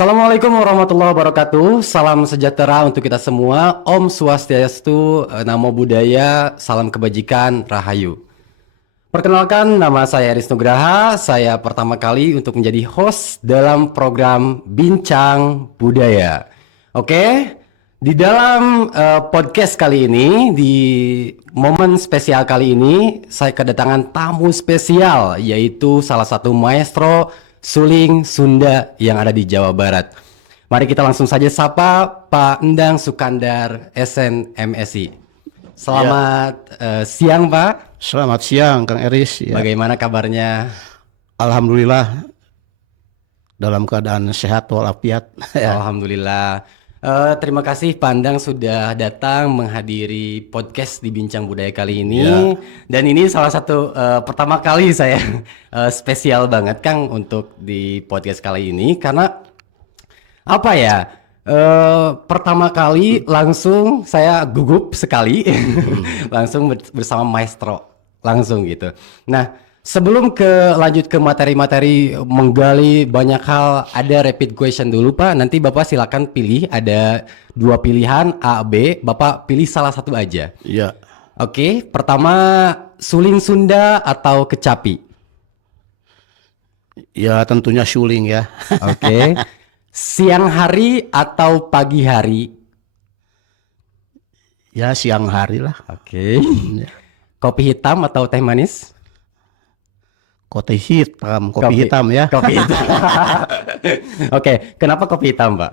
Assalamualaikum warahmatullahi wabarakatuh. Salam sejahtera untuk kita semua. Om Swastiastu, Namo Buddhaya, salam kebajikan, Rahayu. Perkenalkan, nama saya Aris Nugraha. Saya pertama kali untuk menjadi host dalam program Bincang Budaya. Oke, di dalam podcast kali ini, di momen spesial kali ini, saya kedatangan tamu spesial, yaitu salah satu maestro suling Sunda yang ada di Jawa Barat. Mari kita langsung saja sapa Pak Endang Sukandar, SNMSI. Selamat siang, Pak. Selamat siang, Kang Eris. Ya. Bagaimana kabarnya? Alhamdulillah dalam keadaan sehat walafiat. Alhamdulillah. Terima kasih Pak Endang sudah datang menghadiri podcast di Bincang Budaya kali ini. Dan ini salah satu pertama kali saya spesial banget Kang untuk di podcast kali ini karena apa ya? Pertama kali langsung saya gugup sekali langsung bersama maestro langsung gitu. Nah, sebelum lanjut ke materi-materi menggali banyak hal, ada rapid question dulu Pak. Nanti Bapak silakan pilih, ada dua pilihan A, B. Bapak pilih salah satu aja. Iya. Oke, pertama suling Sunda atau kecapi? Ya tentunya suling ya. Oke. Siang hari atau pagi hari? Ya siang hari lah. Oke. Kopi hitam atau teh manis? Kopi hitam ya. Kopi hitam. Oke, kenapa kopi hitam, Pak?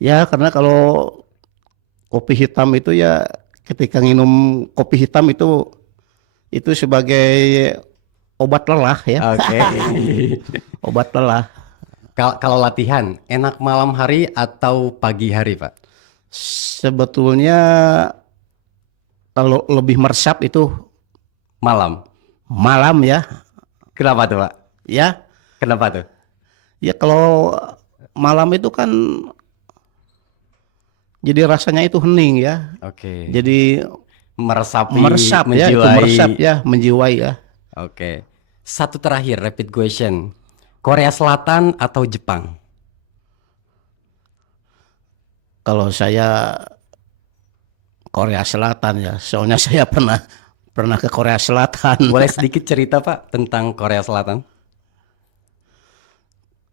Ya karena kalau kopi hitam itu ya ketika minum kopi hitam itu sebagai obat lelah ya. Oke. Obat lelah. Kalau latihan, enak malam hari atau pagi hari, Pak? Sebetulnya kalau lebih meresap itu Malam. malam ya. Kenapa tuh, Pak? Ya. Kenapa tuh? Ya kalau malam itu kan jadi rasanya itu hening ya. Oke. Jadi Meresapi, meresap ya, itu menjiwai. meresap ya, menjiwai ya. Oke. Satu terakhir, rapid question. Korea Selatan atau Jepang? Kalau saya Korea Selatan ya, soalnya saya pernah ke Korea Selatan. Boleh sedikit cerita, Pak, tentang Korea Selatan?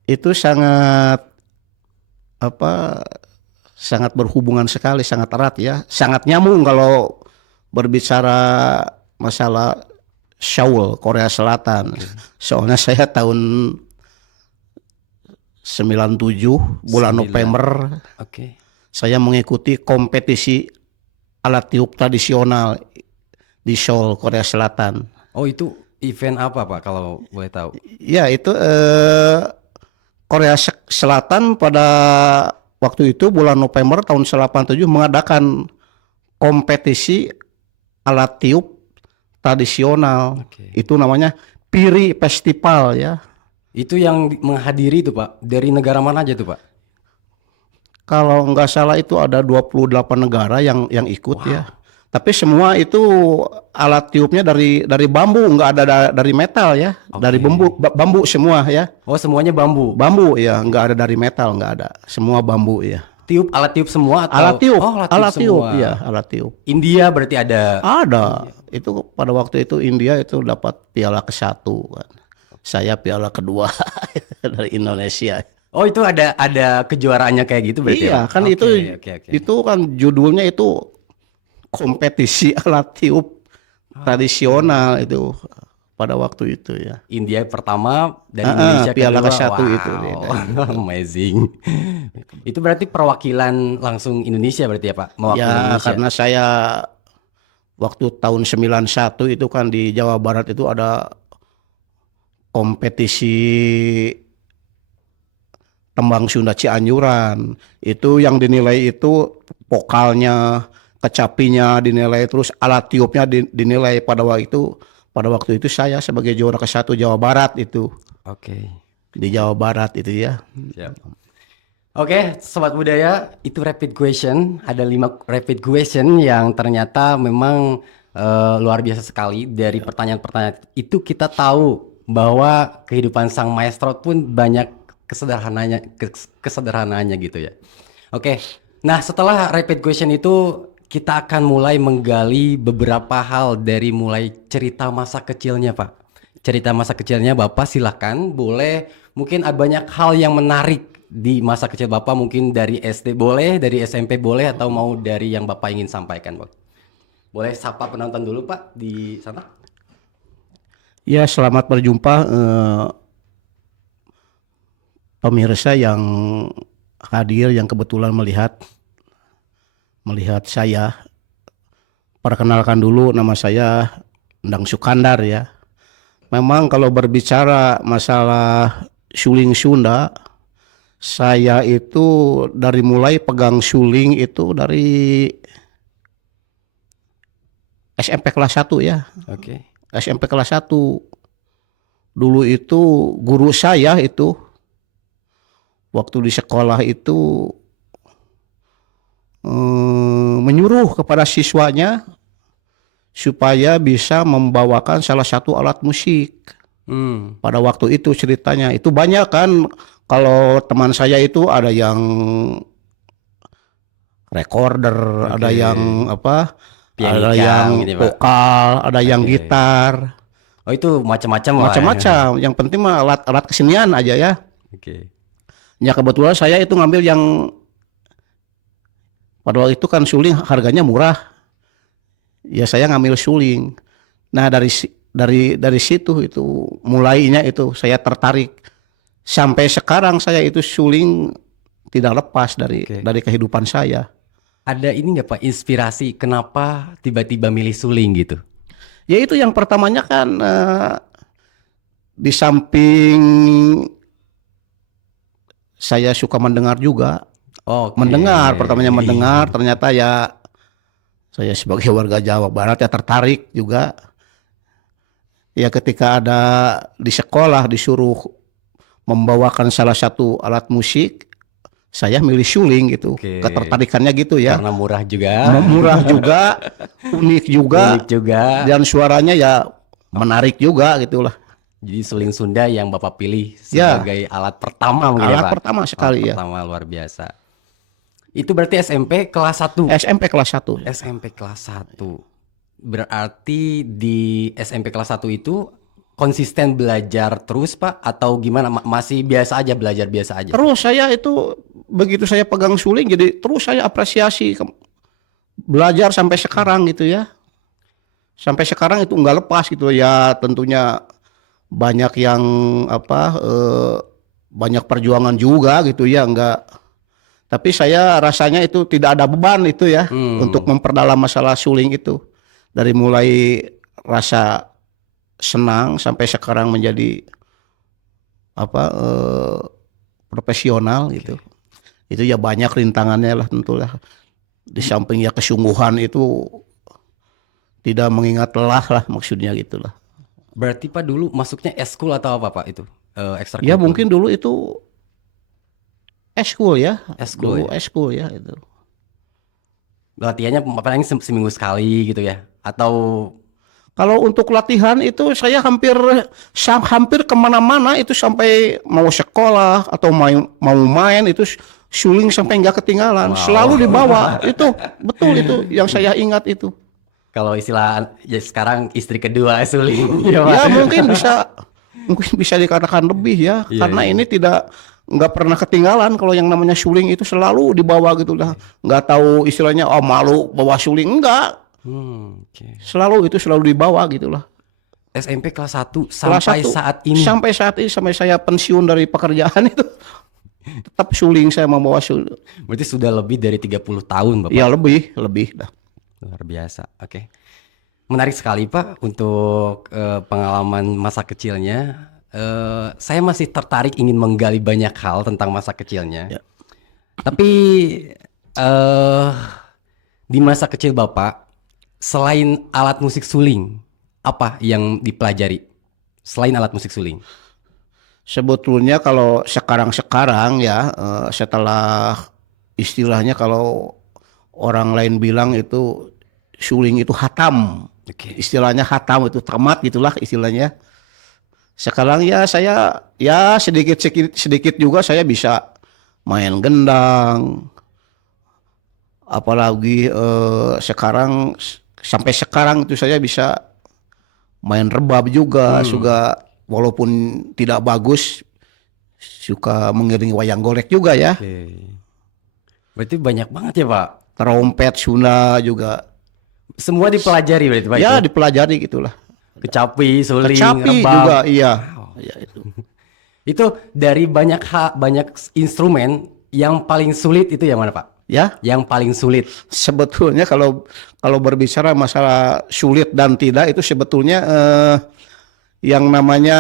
Itu sangat berhubungan sekali, sangat erat ya, sangat nyambung kalau berbicara masalah Seoul, Korea Selatan. Soalnya saya tahun 97 bulan November Oke. saya mengikuti kompetisi alat tiup tradisional di Seoul, Korea Selatan. Oh, itu event apa, Pak, kalau boleh tahu? Ya itu Korea Selatan pada waktu itu bulan November tahun 87 mengadakan kompetisi alat tiup tradisional. Oke. Itu namanya Piri Festival ya. Itu yang menghadiri itu, Pak, dari negara mana aja tuh, Pak? Kalau nggak salah itu ada 28 negara yang ikut ya. Tapi semua itu alat tiupnya dari bambu, nggak ada dari metal ya. Dari bambu semua ya. Oh, semuanya bambu. Bambu ya, nggak ada dari metal, nggak ada. Semua bambu ya. Alat tiup semua atau Alat tiup, Oh, alat tiup semua. ya, alat tiup. India berarti ada. Ada. Itu pada waktu itu India itu dapat piala ke-1 kan. Saya piala kedua dari Indonesia. Oh, itu ada kejuaraannya kayak gitu berarti Iya, ya? kan Oke. itu kan judulnya itu kompetisi alat tiup tradisional itu pada waktu itu ya. India pertama dan Indonesia piala kedua. ke-1 Wow, itu. amazing. Itu berarti perwakilan langsung Indonesia berarti ya, Pak? Mewakili Ya, Indonesia. karena saya waktu tahun 91 itu kan di Jawa Barat itu ada kompetisi tembang Sunda Cianjuran. Itu yang dinilai itu vokalnya, kecapinya dinilai, terus alat tiupnya dinilai pada waktu itu saya sebagai juara ke-1 Jawa Barat itu. Oke. Di Jawa Barat itu ya. Siap. Oke, Sobat Budaya, itu rapid question. Ada 5 rapid question yang ternyata memang luar biasa sekali. Dari pertanyaan-pertanyaan itu kita tahu bahwa kehidupan sang maestro pun banyak kesederhanaannya gitu ya. Oke. Nah, setelah rapid question itu kita akan mulai menggali beberapa hal dari mulai cerita masa kecilnya, Pak. Cerita masa kecilnya Bapak silakan, boleh mungkin ada banyak hal yang menarik di masa kecil Bapak, mungkin dari SD boleh, dari SMP boleh, atau mau dari yang Bapak ingin sampaikan, Pak. Boleh sapa penonton dulu, Pak, di sana. Ya, selamat berjumpa pemirsa yang hadir yang kebetulan melihat saya. Perkenalkan dulu, nama saya Endang Sukandar ya. Memang kalau berbicara masalah suling Sunda, saya itu dari mulai pegang suling itu dari SMP kelas 1 ya. Oke. SMP kelas 1. Dulu itu guru saya itu waktu di sekolah itu menyuruh kepada siswanya supaya bisa membawakan salah satu alat musik. Pada waktu itu ceritanya itu banyak kan, kalau teman saya itu ada yang recorder, ada yang apa, ada Pianika yang mungkin ya, Pak. vokal, ada yang Oke. gitar, Oh, itu macam-macam Pak, ya? macam-macam. Yang penting mah alat kesenian aja ya. Oke. Ya kebetulan saya itu ngambil yang pada waktu itu kan suling harganya murah. Ya saya ngambil suling. Nah dari situ itu mulainya itu saya tertarik. Sampai sekarang saya itu suling tidak lepas Oke. dari kehidupan saya. Ada ini nggak Pak, inspirasi kenapa tiba-tiba milih suling gitu? Ya itu yang pertamanya kan di samping saya suka mendengar juga. Oke. Mendengar, pertamanya mendengar, ternyata ya saya sebagai warga Jawa Barat ya tertarik juga. Ya ketika ada di sekolah disuruh membawakan salah satu alat musik, saya milih suling gitu. Oke. Ketertarikannya gitu ya. Karena murah juga, Murah juga, unik juga, unik juga. dan suaranya ya menarik juga gitulah. Jadi suling Sunda yang Bapak pilih Ya. sebagai alat pertama mungkin ya, Alat Pak? pertama sekali Alat ya. pertama luar biasa. Itu berarti SMP kelas 1. SMP kelas 1. SMP kelas 1. Berarti di SMP kelas 1 itu konsisten belajar terus Pak, atau gimana? Masih biasa aja, belajar biasa aja? Terus saya itu begitu saya pegang suling jadi terus saya apresiasi belajar sampai sekarang gitu ya. Sampai sekarang itu nggak lepas gitu ya, tentunya banyak yang banyak perjuangan juga gitu ya, enggak. Tapi saya rasanya itu tidak ada beban itu ya untuk memperdalam masalah suling itu. Dari mulai rasa senang sampai sekarang menjadi profesional gitu. Itu ya banyak rintangannya lah tentulah. Di samping ya kesungguhan itu tidak mengingat lelah lah, maksudnya gitulah. Berarti Pak dulu masuknya eskul atau apa Pak itu? Ekstra Ya mungkin dulu itu eskul ya. Eskul Dulu eskul ya itu. latihannya paling seminggu sekali gitu ya? Atau Kalau untuk latihan itu saya hampir kemana-mana itu, sampai mau sekolah atau mau main itu suling sampai nggak ketinggalan. Wow. Selalu dibawa. Itu betul, itu yang saya ingat itu. kalau istilah ya sekarang istri kedua suling ya Pak? Ya mungkin bisa dikatakan lebih ya, Iya, karena iya. ini nggak pernah ketinggalan. Kalau yang namanya suling itu selalu dibawa gitu lah. Nggak tahu istilahnya malu bawa suling, enggak. Oke. Selalu dibawa gitulah. SMP kelas 1 Kelas sampai 1, saat ini. sampai saya pensiun dari pekerjaan itu tetap suling, saya membawa suling. Berarti sudah lebih dari 30 tahun Bapak. Ya lebih dah. Luar biasa. Oke. Menarik sekali Pak untuk pengalaman masa kecilnya. Saya masih tertarik ingin menggali banyak hal tentang masa kecilnya. Ya. Tapi di masa kecil Bapak, selain alat musik suling, apa yang dipelajari selain alat musik suling? Sebetulnya kalau sekarang ya, setelah istilahnya kalau orang lain bilang itu suling itu hatam. Oke. Istilahnya hatam itu tamat gitulah istilahnya. Sekarang ya saya ya sedikit juga saya bisa main gendang, apalagi sekarang sampai sekarang itu saya bisa main rebab juga, juga walaupun tidak bagus, suka mengiringi wayang golek juga ya. Oke. Berarti banyak banget ya Pak. Trompet Sunda juga. Semua dipelajari berarti Pak itu. Ya dipelajari gitulah. Kecapi, suling, Kecapi rebab. juga iya. Wow. Ya itu. Itu dari banyak instrumen yang paling sulit itu yang mana Pak? Ya, Yang paling sulit. sebetulnya kalau kalau berbicara masalah sulit dan tidak itu sebetulnya yang namanya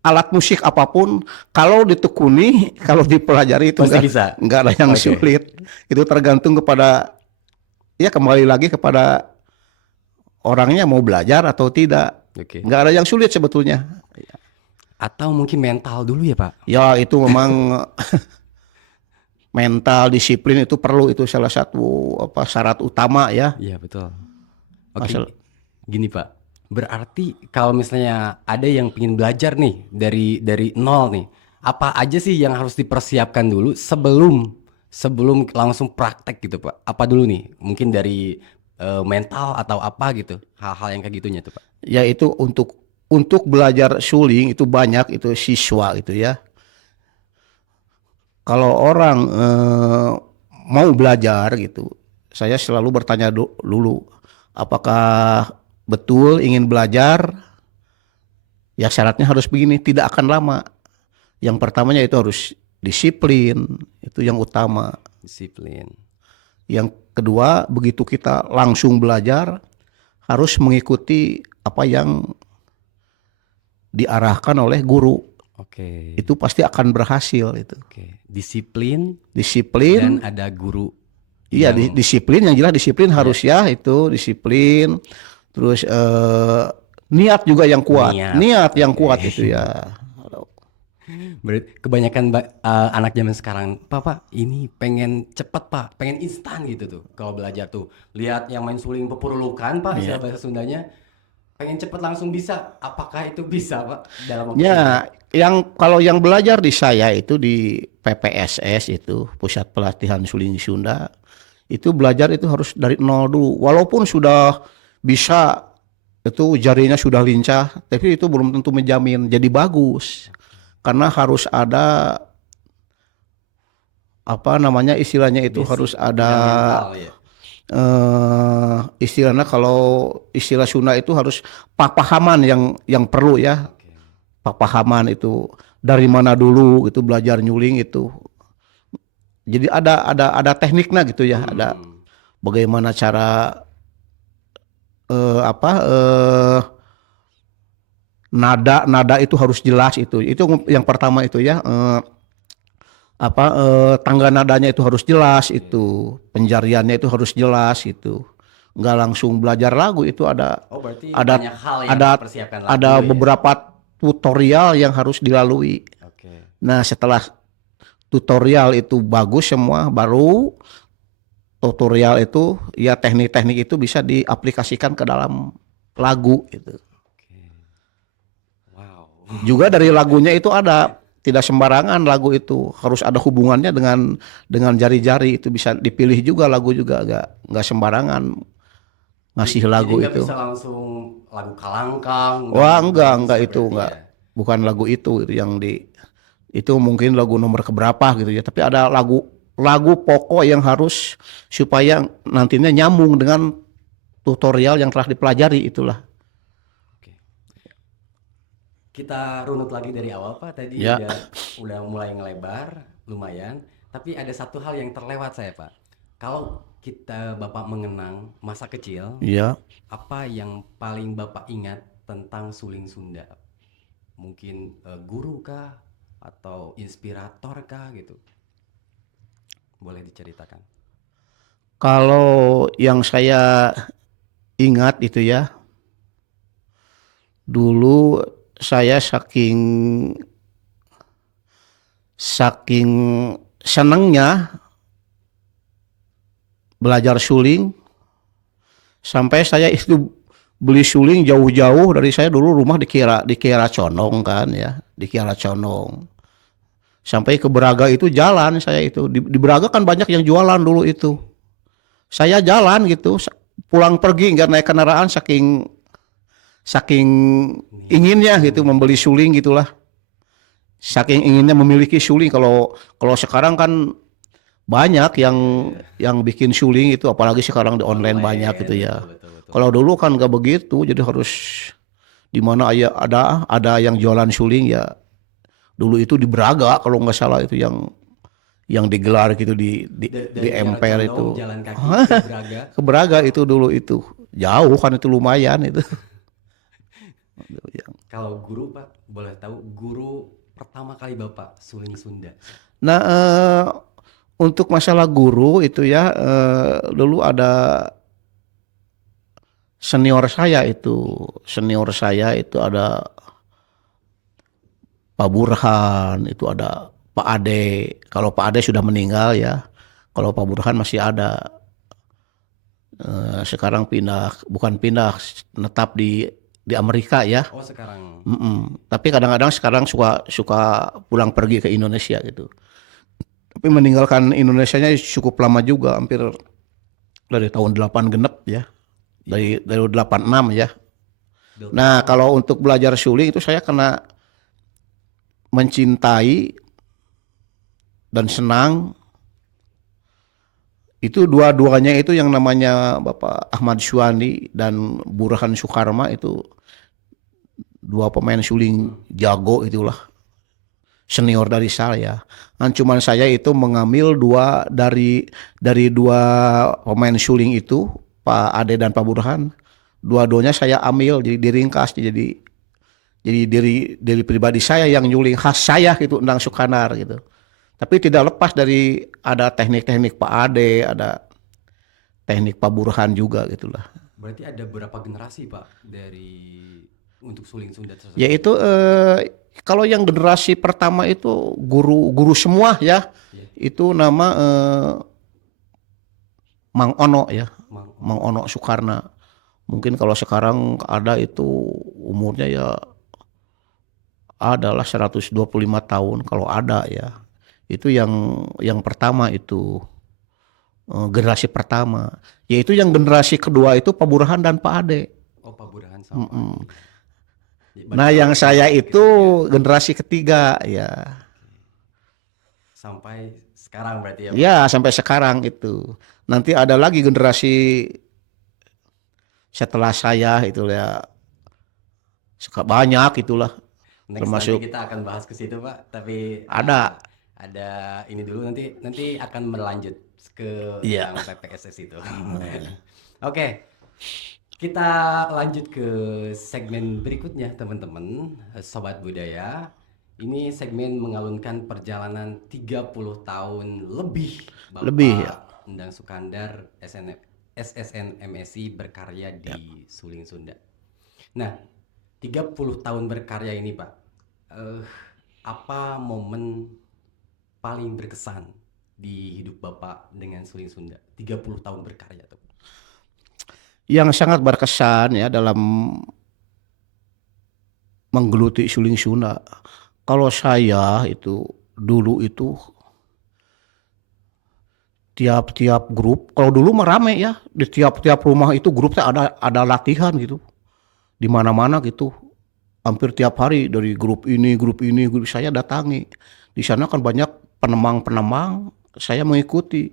alat musik apapun kalau ditekuni, kalau dipelajari itu Pasti bisa. enggak ada yang Oke. sulit. Itu tergantung kepada ya kembali lagi kepada orangnya mau belajar atau tidak. Oke. Enggak ada yang sulit sebetulnya. Atau mungkin mental dulu ya Pak? Ya itu memang mental disiplin itu perlu, itu salah satu apa syarat utama ya. Iya betul. Oke, Masal- gini Pak. Berarti kalau misalnya ada yang ingin belajar nih dari nol nih, apa aja sih yang harus dipersiapkan dulu sebelum langsung praktek gitu Pak? Apa dulu nih? Mungkin dari mental atau apa gitu? Hal-hal yang kayak gitunya tuh Pak. Ya itu untuk belajar suling itu banyak itu siswa itu ya. Kalau orang mau belajar gitu, saya selalu bertanya dulu, apakah betul ingin belajar? Ya syaratnya harus begini, tidak akan lama. Yang pertamanya itu harus disiplin, itu yang utama. Disiplin. Yang kedua, begitu kita langsung belajar, harus mengikuti apa yang diarahkan oleh guru. Oke. Itu pasti akan berhasil itu. Oke. Disiplin Disiplin, dan ada guru iya yang disiplin yang jelas disiplin harus ya itu disiplin. Terus niat juga yang kuat, niat yang Oke. kuat itu ya. Kebanyakan anak zaman sekarang, Pak, ini pengen cepet Pak, pengen instan gitu tuh. Kalau belajar tuh, lihat yang main suling pepurulukan Pak, istilah bahasa Sundanya, pengen cepet langsung bisa. Apakah itu bisa Pak dalam waktu Ya, kalau yang belajar di saya itu di PPSS itu Pusat Pelatihan Suling Sunda, itu belajar itu harus dari nol dulu. Walaupun sudah bisa itu jarinya sudah lincah, tapi itu belum tentu menjamin jadi bagus. Karena harus ada apa namanya istilahnya itu basic harus ada mental ya. istilahnya kalau istilah Sunda itu harus pahaman yang perlu ya. Oke. Pahaman itu dari mana dulu itu belajar nyuling itu. Jadi ada tekniknya gitu ya, ada bagaimana cara nada itu harus jelas itu yang pertama itu ya tangga nadanya itu harus jelas itu penjariannya itu harus jelas itu nggak langsung belajar lagu itu Oh, berarti ada banyak hal yang ada dipersiapkan lagu ada ya. beberapa tutorial yang harus dilalui. Oke. Nah setelah tutorial itu bagus semua baru tutorial itu ya teknik-teknik itu bisa diaplikasikan ke dalam lagu itu. Wow. Juga dari lagunya itu ada tidak sembarangan lagu itu harus ada hubungannya dengan jari-jari itu bisa dipilih juga lagu juga nggak sembarangan ngasih lagu Jadi nggak itu. bisa langsung lagu Kalangkang. Wah nggak enggak bisa itu berarti enggak ya. bukan lagu itu yang itu mungkin lagu nomor keberapa gitu ya tapi ada lagu pokok yang harus supaya nantinya nyambung dengan tutorial yang telah dipelajari itulah. Oke. Kita runut lagi dari awal Pak, tadi Ya. udah mulai ngelebar lumayan, tapi ada satu hal yang terlewat saya Pak. Kalau kita Bapak mengenang masa kecil, Iya. apa yang paling Bapak ingat tentang suling Sunda? Mungkin guru kah atau inspirator kah gitu? Boleh diceritakan. Kalau yang saya ingat itu ya, dulu saya saking senangnya belajar suling sampai saya itu beli suling jauh-jauh dari saya dulu rumah di Kiara Condong kan ya, di Kiara Condong. Sampai ke Braga itu jalan saya itu. Di Braga kan banyak yang jualan dulu itu. Saya jalan gitu, pulang pergi nggak naik kendaraan saking saking inginnya gitu membeli suling gitulah. Saking inginnya memiliki suling. Kalau kalau sekarang kan banyak yang bikin suling itu, apalagi sekarang di online banyak gitu ya. Betul. Kalau dulu kan nggak begitu, jadi harus di mana ada yang jualan suling ya. Dulu itu di Braga kalau nggak salah itu yang digelar gitu di Dari Kiara Emper Condong, itu. jalan kaki ke Braga. Ke Braga itu dulu itu. Jauh kan itu lumayan itu. Kalau guru Pak, boleh tahu guru pertama kali Bapak suling Sunda? Nah, untuk masalah guru itu ya, dulu ada senior saya itu. Senior saya itu ada Pak Burhan, itu ada Pak Ade. Kalau Pak Ade sudah meninggal ya. Kalau Pak Burhan masih ada. Sekarang bukan pindah, netap di Amerika ya. Oh sekarang. Tapi kadang-kadang sekarang suka pulang pergi ke Indonesia gitu. Tapi meninggalkan Indonesianya cukup lama juga, hampir dari tahun 8 genep ya. Dari 86 ya. Nah, kalau untuk belajar suling itu saya kena mencintai dan senang. Itu dua-duanya itu yang namanya Bapak Ahmad Syuani dan Burhan Sukarma itu dua pemain suling jago itulah, senior dari saya. Kan cuman saya itu mengambil dari dua pemain suling itu, Pak Ade dan Pak Burhan. Dua-duanya saya ambil jadi diringkas jadi dari pribadi saya yang nyuling khas saya gitu, Endang Sukanar gitu. Tapi tidak lepas dari ada teknik-teknik Pak Ade, ada teknik Pak Burhan juga gitulah. Berarti ada berapa generasi Pak dari untuk suling Sunda tersebut? Yaitu kalau yang generasi pertama itu guru semua ya. Itu nama Mang Ono ya. Mang Ono Sukarna. Mungkin kalau sekarang ada itu umurnya ya adalah 125 tahun kalau ada ya. Itu yang pertama itu generasi pertama. Yaitu yang generasi kedua itu Pak Burhan dan Pak Ade. Oh Pak Burhan sama Pak Ade. Nah yang saya itu generasi ketiga ya. Sampai sekarang berarti ya Pak? Ya sampai sekarang itu. Nanti ada lagi generasi setelah saya itu ya. Banyak itulah. Next Termasuk nanti kita akan bahas ke situ Pak. Tapi ada. ada ini dulu nanti akan berlanjut ke yang PPSS itu. Oke. Kita lanjut ke segmen berikutnya teman-teman, Sobat Budaya. Ini segmen mengalunkan perjalanan 30 tahun lebih Bapak Lebih, ya. Endang Sukandar SSN MSI berkarya di Suling Sunda. Nah, 30 tahun berkarya ini Pak, apa momen paling berkesan di hidup Bapak dengan Suling Sunda? 30 tahun berkarya tuh. Yang sangat berkesan ya dalam menggeluti suling Sunda. Kalau saya itu dulu itu tiap-tiap grup, kalau dulu mah rame ya, di tiap-tiap rumah itu grupnya ada latihan gitu. Di mana-mana gitu. Hampir tiap hari dari grup saya datangi. Di sana kan banyak penemang-penemang, saya mengikuti.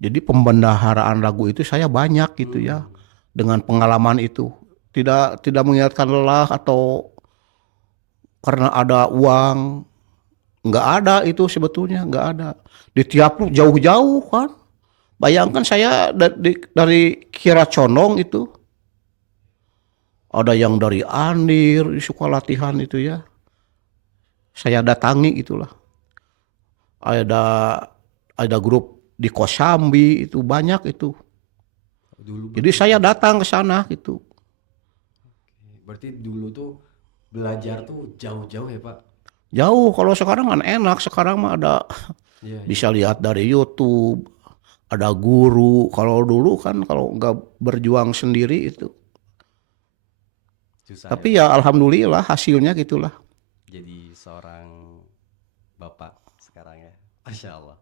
Jadi pembendaharaan lagu itu saya banyak gitu ya. Dengan pengalaman itu. Tidak mengingatkan lelah atau karena ada uang. Nggak ada itu sebetulnya, nggak ada. Di tiap jauh-jauh kan. Bayangkan saya dari Kiara Condong itu. Ada yang dari Andir, suka latihan itu ya. Saya datangi itulah. Ada grup di Kosambi itu banyak itu. Jadi saya datang ke sana gitu. Berarti dulu tuh belajar tuh jauh-jauh ya Pak? Jauh, kalau sekarang kan enak. Sekarang mah ada bisa lihat dari YouTube, ada guru. Kalau dulu kan kalau nggak berjuang sendiri itu Susah ya, Tapi Pak. ya alhamdulillah hasilnya gitulah. Jadi seorang bapak sekarang ya. Masya Allah.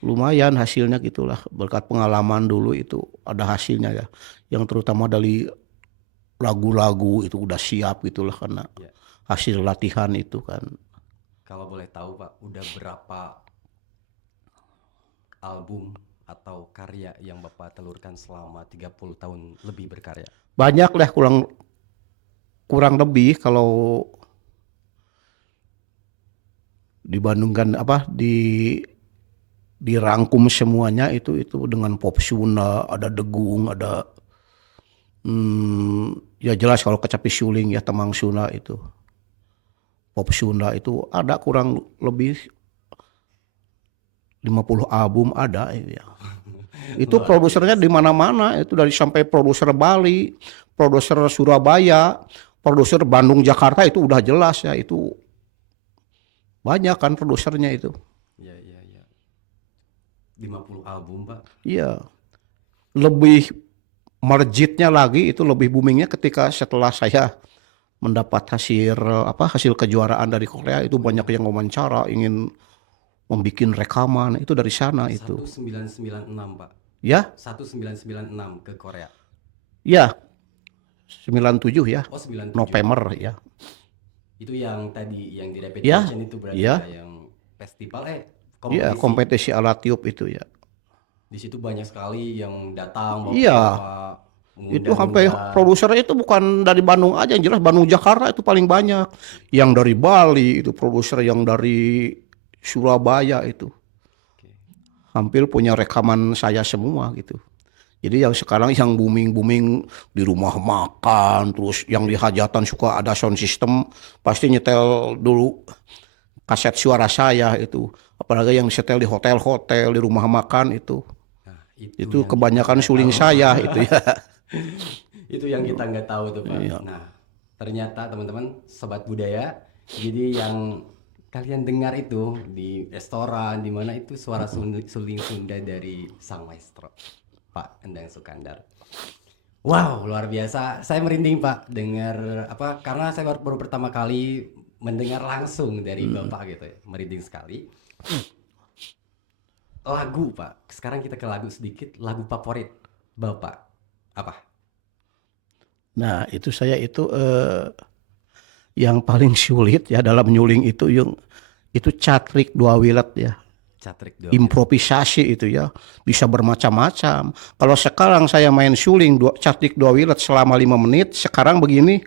Lumayan hasilnya gitulah. Berkat pengalaman dulu itu ada hasilnya ya. Yang terutama dari lagu-lagu itu udah siap gitulah karena Ya. hasil latihan itu kan. Kalau boleh tahu Pak, udah berapa album atau karya yang Bapak telurkan selama 30 tahun lebih berkarya? Banyak lah kurang kurang lebih kalau dibandingkan apa dirangkum semuanya itu dengan pop Sunda, ada Degung, ada ya jelas kalau kecapi suling ya Temang Sunda itu. Pop Sunda itu ada kurang lebih 50 album ada ya. Itu Luar produsernya biasa. di mana-mana, itu dari sampai produser Bali, produser Surabaya, produser Bandung Jakarta itu udah jelas ya, itu banyak kan produsernya itu. Iya, iya, iya. 50 album, Pak. Iya, lebih merjitnya lagi itu lebih boomingnya ketika setelah saya mendapat hasil kejuaraan dari Korea itu banyak yang wawancara ingin membuat rekaman itu dari sana itu. 1996, Pak. Ya, 1996 ke Korea. ya 97 ya, Oh, 97. November ya. Itu yang tadi yang di Ya, repetition itu berarti ya, ya, yang festival ya kompetisi. kompetisi alat tiup itu ya. Di situ banyak sekali yang datang Iya, bapak itu sampai mengundang-undang. produsernya itu bukan dari Bandung aja, yang jelas Bandung Jakarta itu paling banyak. Yang dari Bali itu produser, yang dari Surabaya itu Oke. hampir punya rekaman saya semua gitu. Jadi yang sekarang yang booming di rumah makan, terus yang di hajatan suka ada sound system, pasti nyetel dulu kaset suara saya itu. Apalagi yang setel di hotel-hotel, di rumah makan itu. Nah, itu Itu yang kita kebanyakan nggak suling tahu. saya itu ya. Itu yang kita nggak tahu tuh, Pak. Iya. Nah, ternyata teman-teman sobat budaya, jadi yang kalian dengar itu di restoran di mana itu suara suling Sunda dari sang maestro Pak Endang Sukandar. Wow, luar biasa. Saya merinding, Pak, dengar apa, karena saya baru pertama kali mendengar langsung dari Bapak gitu ya. Merinding sekali. Lagu, Pak. Sekarang kita ke lagu sedikit. Lagu favorit Bapak apa? Nah, itu saya itu yang paling sulit ya dalam nyuling itu catrik dua wilet ya. Catrik dua Wilet. Improvisasi itu ya, bisa bermacam-macam. Kalau sekarang saya main suling catrik dua wilet selama 5 menit, sekarang begini,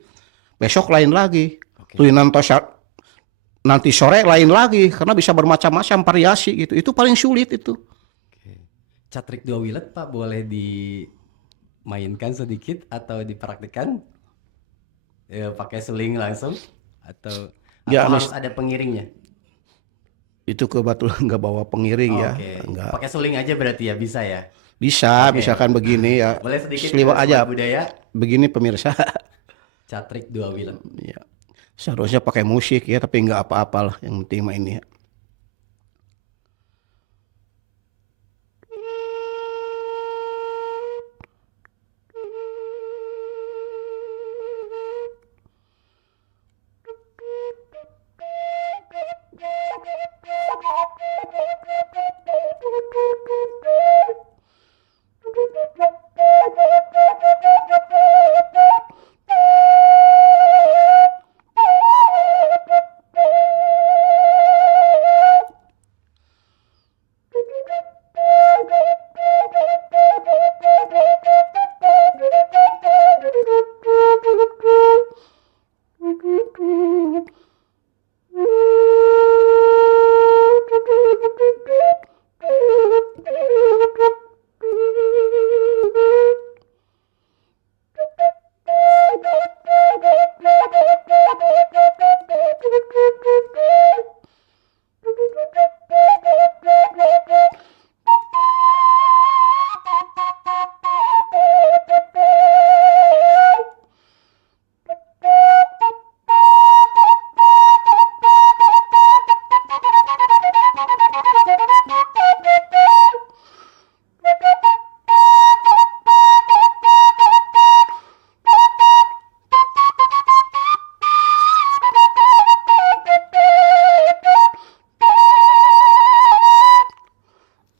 besok lain lagi. Oke. Nanti sore lain lagi karena bisa bermacam-macam variasi gitu. Itu paling sulit itu. Oke. Catrik dua Wilet, Pak, boleh dimainkan sedikit atau dipraktikkan? Ya, pakai suling langsung atau Ya, harus ada pengiringnya? itu kebetulan nggak bawa pengiring ya, Oke. nggak Pakai suling aja berarti ya bisa ya? bisa, Oke. misalkan begini ya, Boleh sedikit seliwak Sobat aja, budaya begini pemirsa. Catrik dua Wilet. Ya, seharusnya pakai musik ya, tapi nggak apa-apalah, yang penting main ini.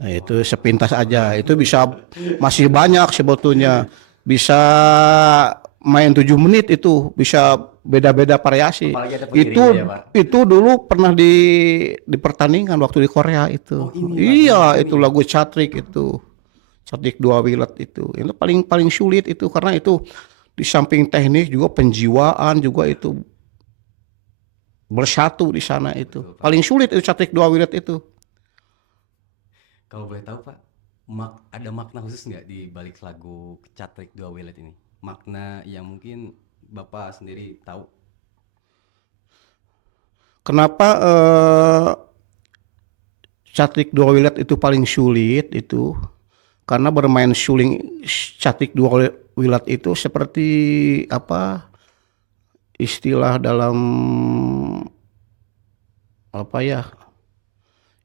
Itu sepintas aja. Itu bisa masih banyak sebetulnya. Bisa main 7 menit itu bisa beda-beda variasi. Apalagi ada Itu pengiringnya ya Pak. itu dulu pernah di pertandingan waktu di Korea itu. Oh ini Iya, lagu itu ini. lagu Catrik itu. Catrik Dua Wilet itu. Itu paling paling sulit itu karena itu di samping teknik juga penjiwaan juga itu bersatu di sana itu. Betul Pak. Paling sulit itu Catrik Dua Wilet itu. Kalau boleh tahu Pak, ada makna khusus nggak di balik lagu Catrik Dua Wilet ini? Makna yang mungkin Bapak sendiri tahu. Kenapa Catrik Dua Wilet itu paling sulit itu? Karena bermain suling Catrik Dua Wilet itu seperti apa istilah dalam apa ya?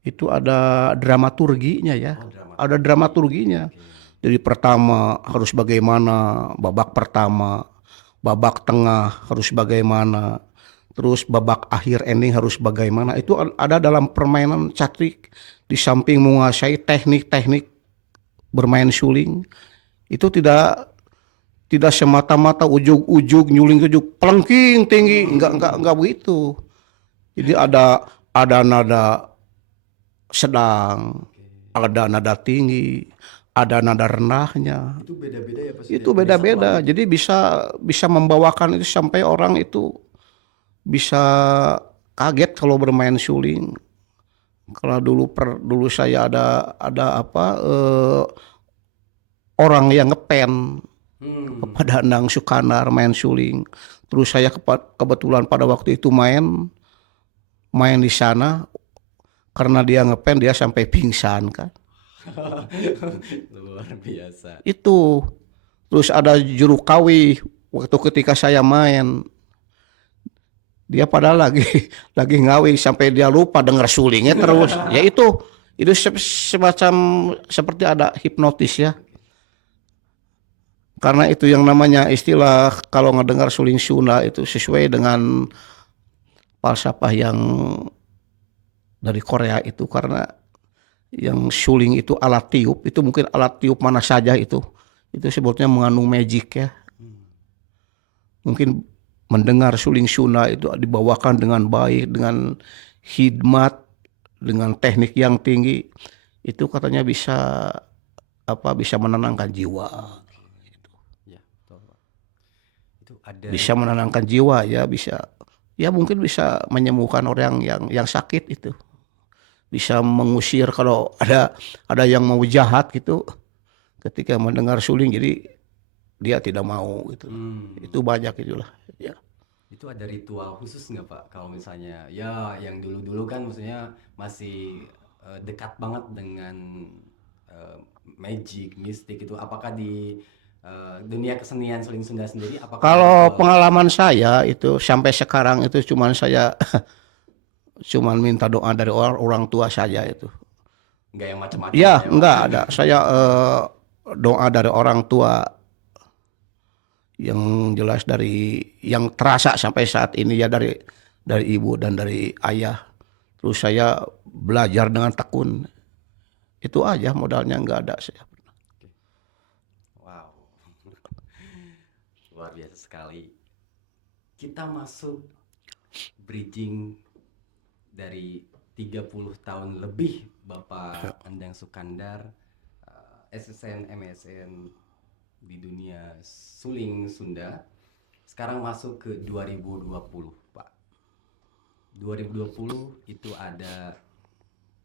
Itu ada dramaturginya ya. Oh drama. Ada dramaturginya. Oke. Jadi pertama harus bagaimana, babak pertama, babak tengah harus bagaimana, terus babak akhir ending harus bagaimana. Itu ada dalam permainan Catrik di samping menguasai teknik-teknik bermain suling. Itu tidak semata-mata ujug-ujug nyuling ujug pelengking tinggi, enggak begitu. Jadi ada nada sedang, ada nada tinggi, ada nada rendahnya. Itu beda-beda ya Pak. Itu beda-beda. Jadi bisa bisa membawakan itu sampai orang itu bisa kaget kalau bermain suling. Kalau dulu saya ada apa orang yang ngepen kepada Nang Sukandar main suling. Terus saya kebetulan pada waktu itu main di sana karena dia ngepen dia sampai pingsan kan. Luar biasa. Itu. Terus ada juru kawi waktu ketika saya main. Dia padahal lagi ngawi sampai dia lupa dengar sulingnya terus. Ya itu semacam seperti ada hipnotis ya. Karena itu yang namanya istilah kalau ngedengar suling Sunda itu sesuai dengan falsafah yang dari Korea itu karena yang suling itu alat tiup itu mungkin alat tiup mana saja itu sebetulnya mengandung magic ya. Mungkin mendengar suling Sunda itu dibawakan dengan baik, dengan hikmat, dengan teknik yang tinggi itu katanya bisa bisa menenangkan jiwa. Ya, betul Pak. Itu ada Bisa menenangkan jiwa ya, bisa ya mungkin bisa menyembuhkan orang yang sakit itu. Bisa mengusir kalau ada yang mau jahat gitu ketika mendengar suling jadi dia tidak mau gitu. Itu banyak itulah ya. Itu ada ritual khusus nggak Pak? Kalau misalnya ya yang dulu-dulu kan maksudnya masih dekat banget dengan magic, mistik itu. Apakah di dunia kesenian suling Sunda sendiri apakah ada Kalau ritual? pengalaman saya itu sampai sekarang itu saya cuman minta doa dari orang tua saja itu. Nggak yang macam-macam Ya, ya Pak? enggak ada. Saya doa dari orang tua yang jelas dari yang terasa sampai saat ini ya dari ibu dan dari ayah. Terus saya belajar dengan tekun. Itu aja modalnya enggak ada saya. Wow, luar biasa sekali. Kita masuk bridging dari 30 tahun lebih Bapak Endang Sukandar, SSN, MSN di dunia suling Sunda. Sekarang masuk ke 2020, Pak. 2020 itu ada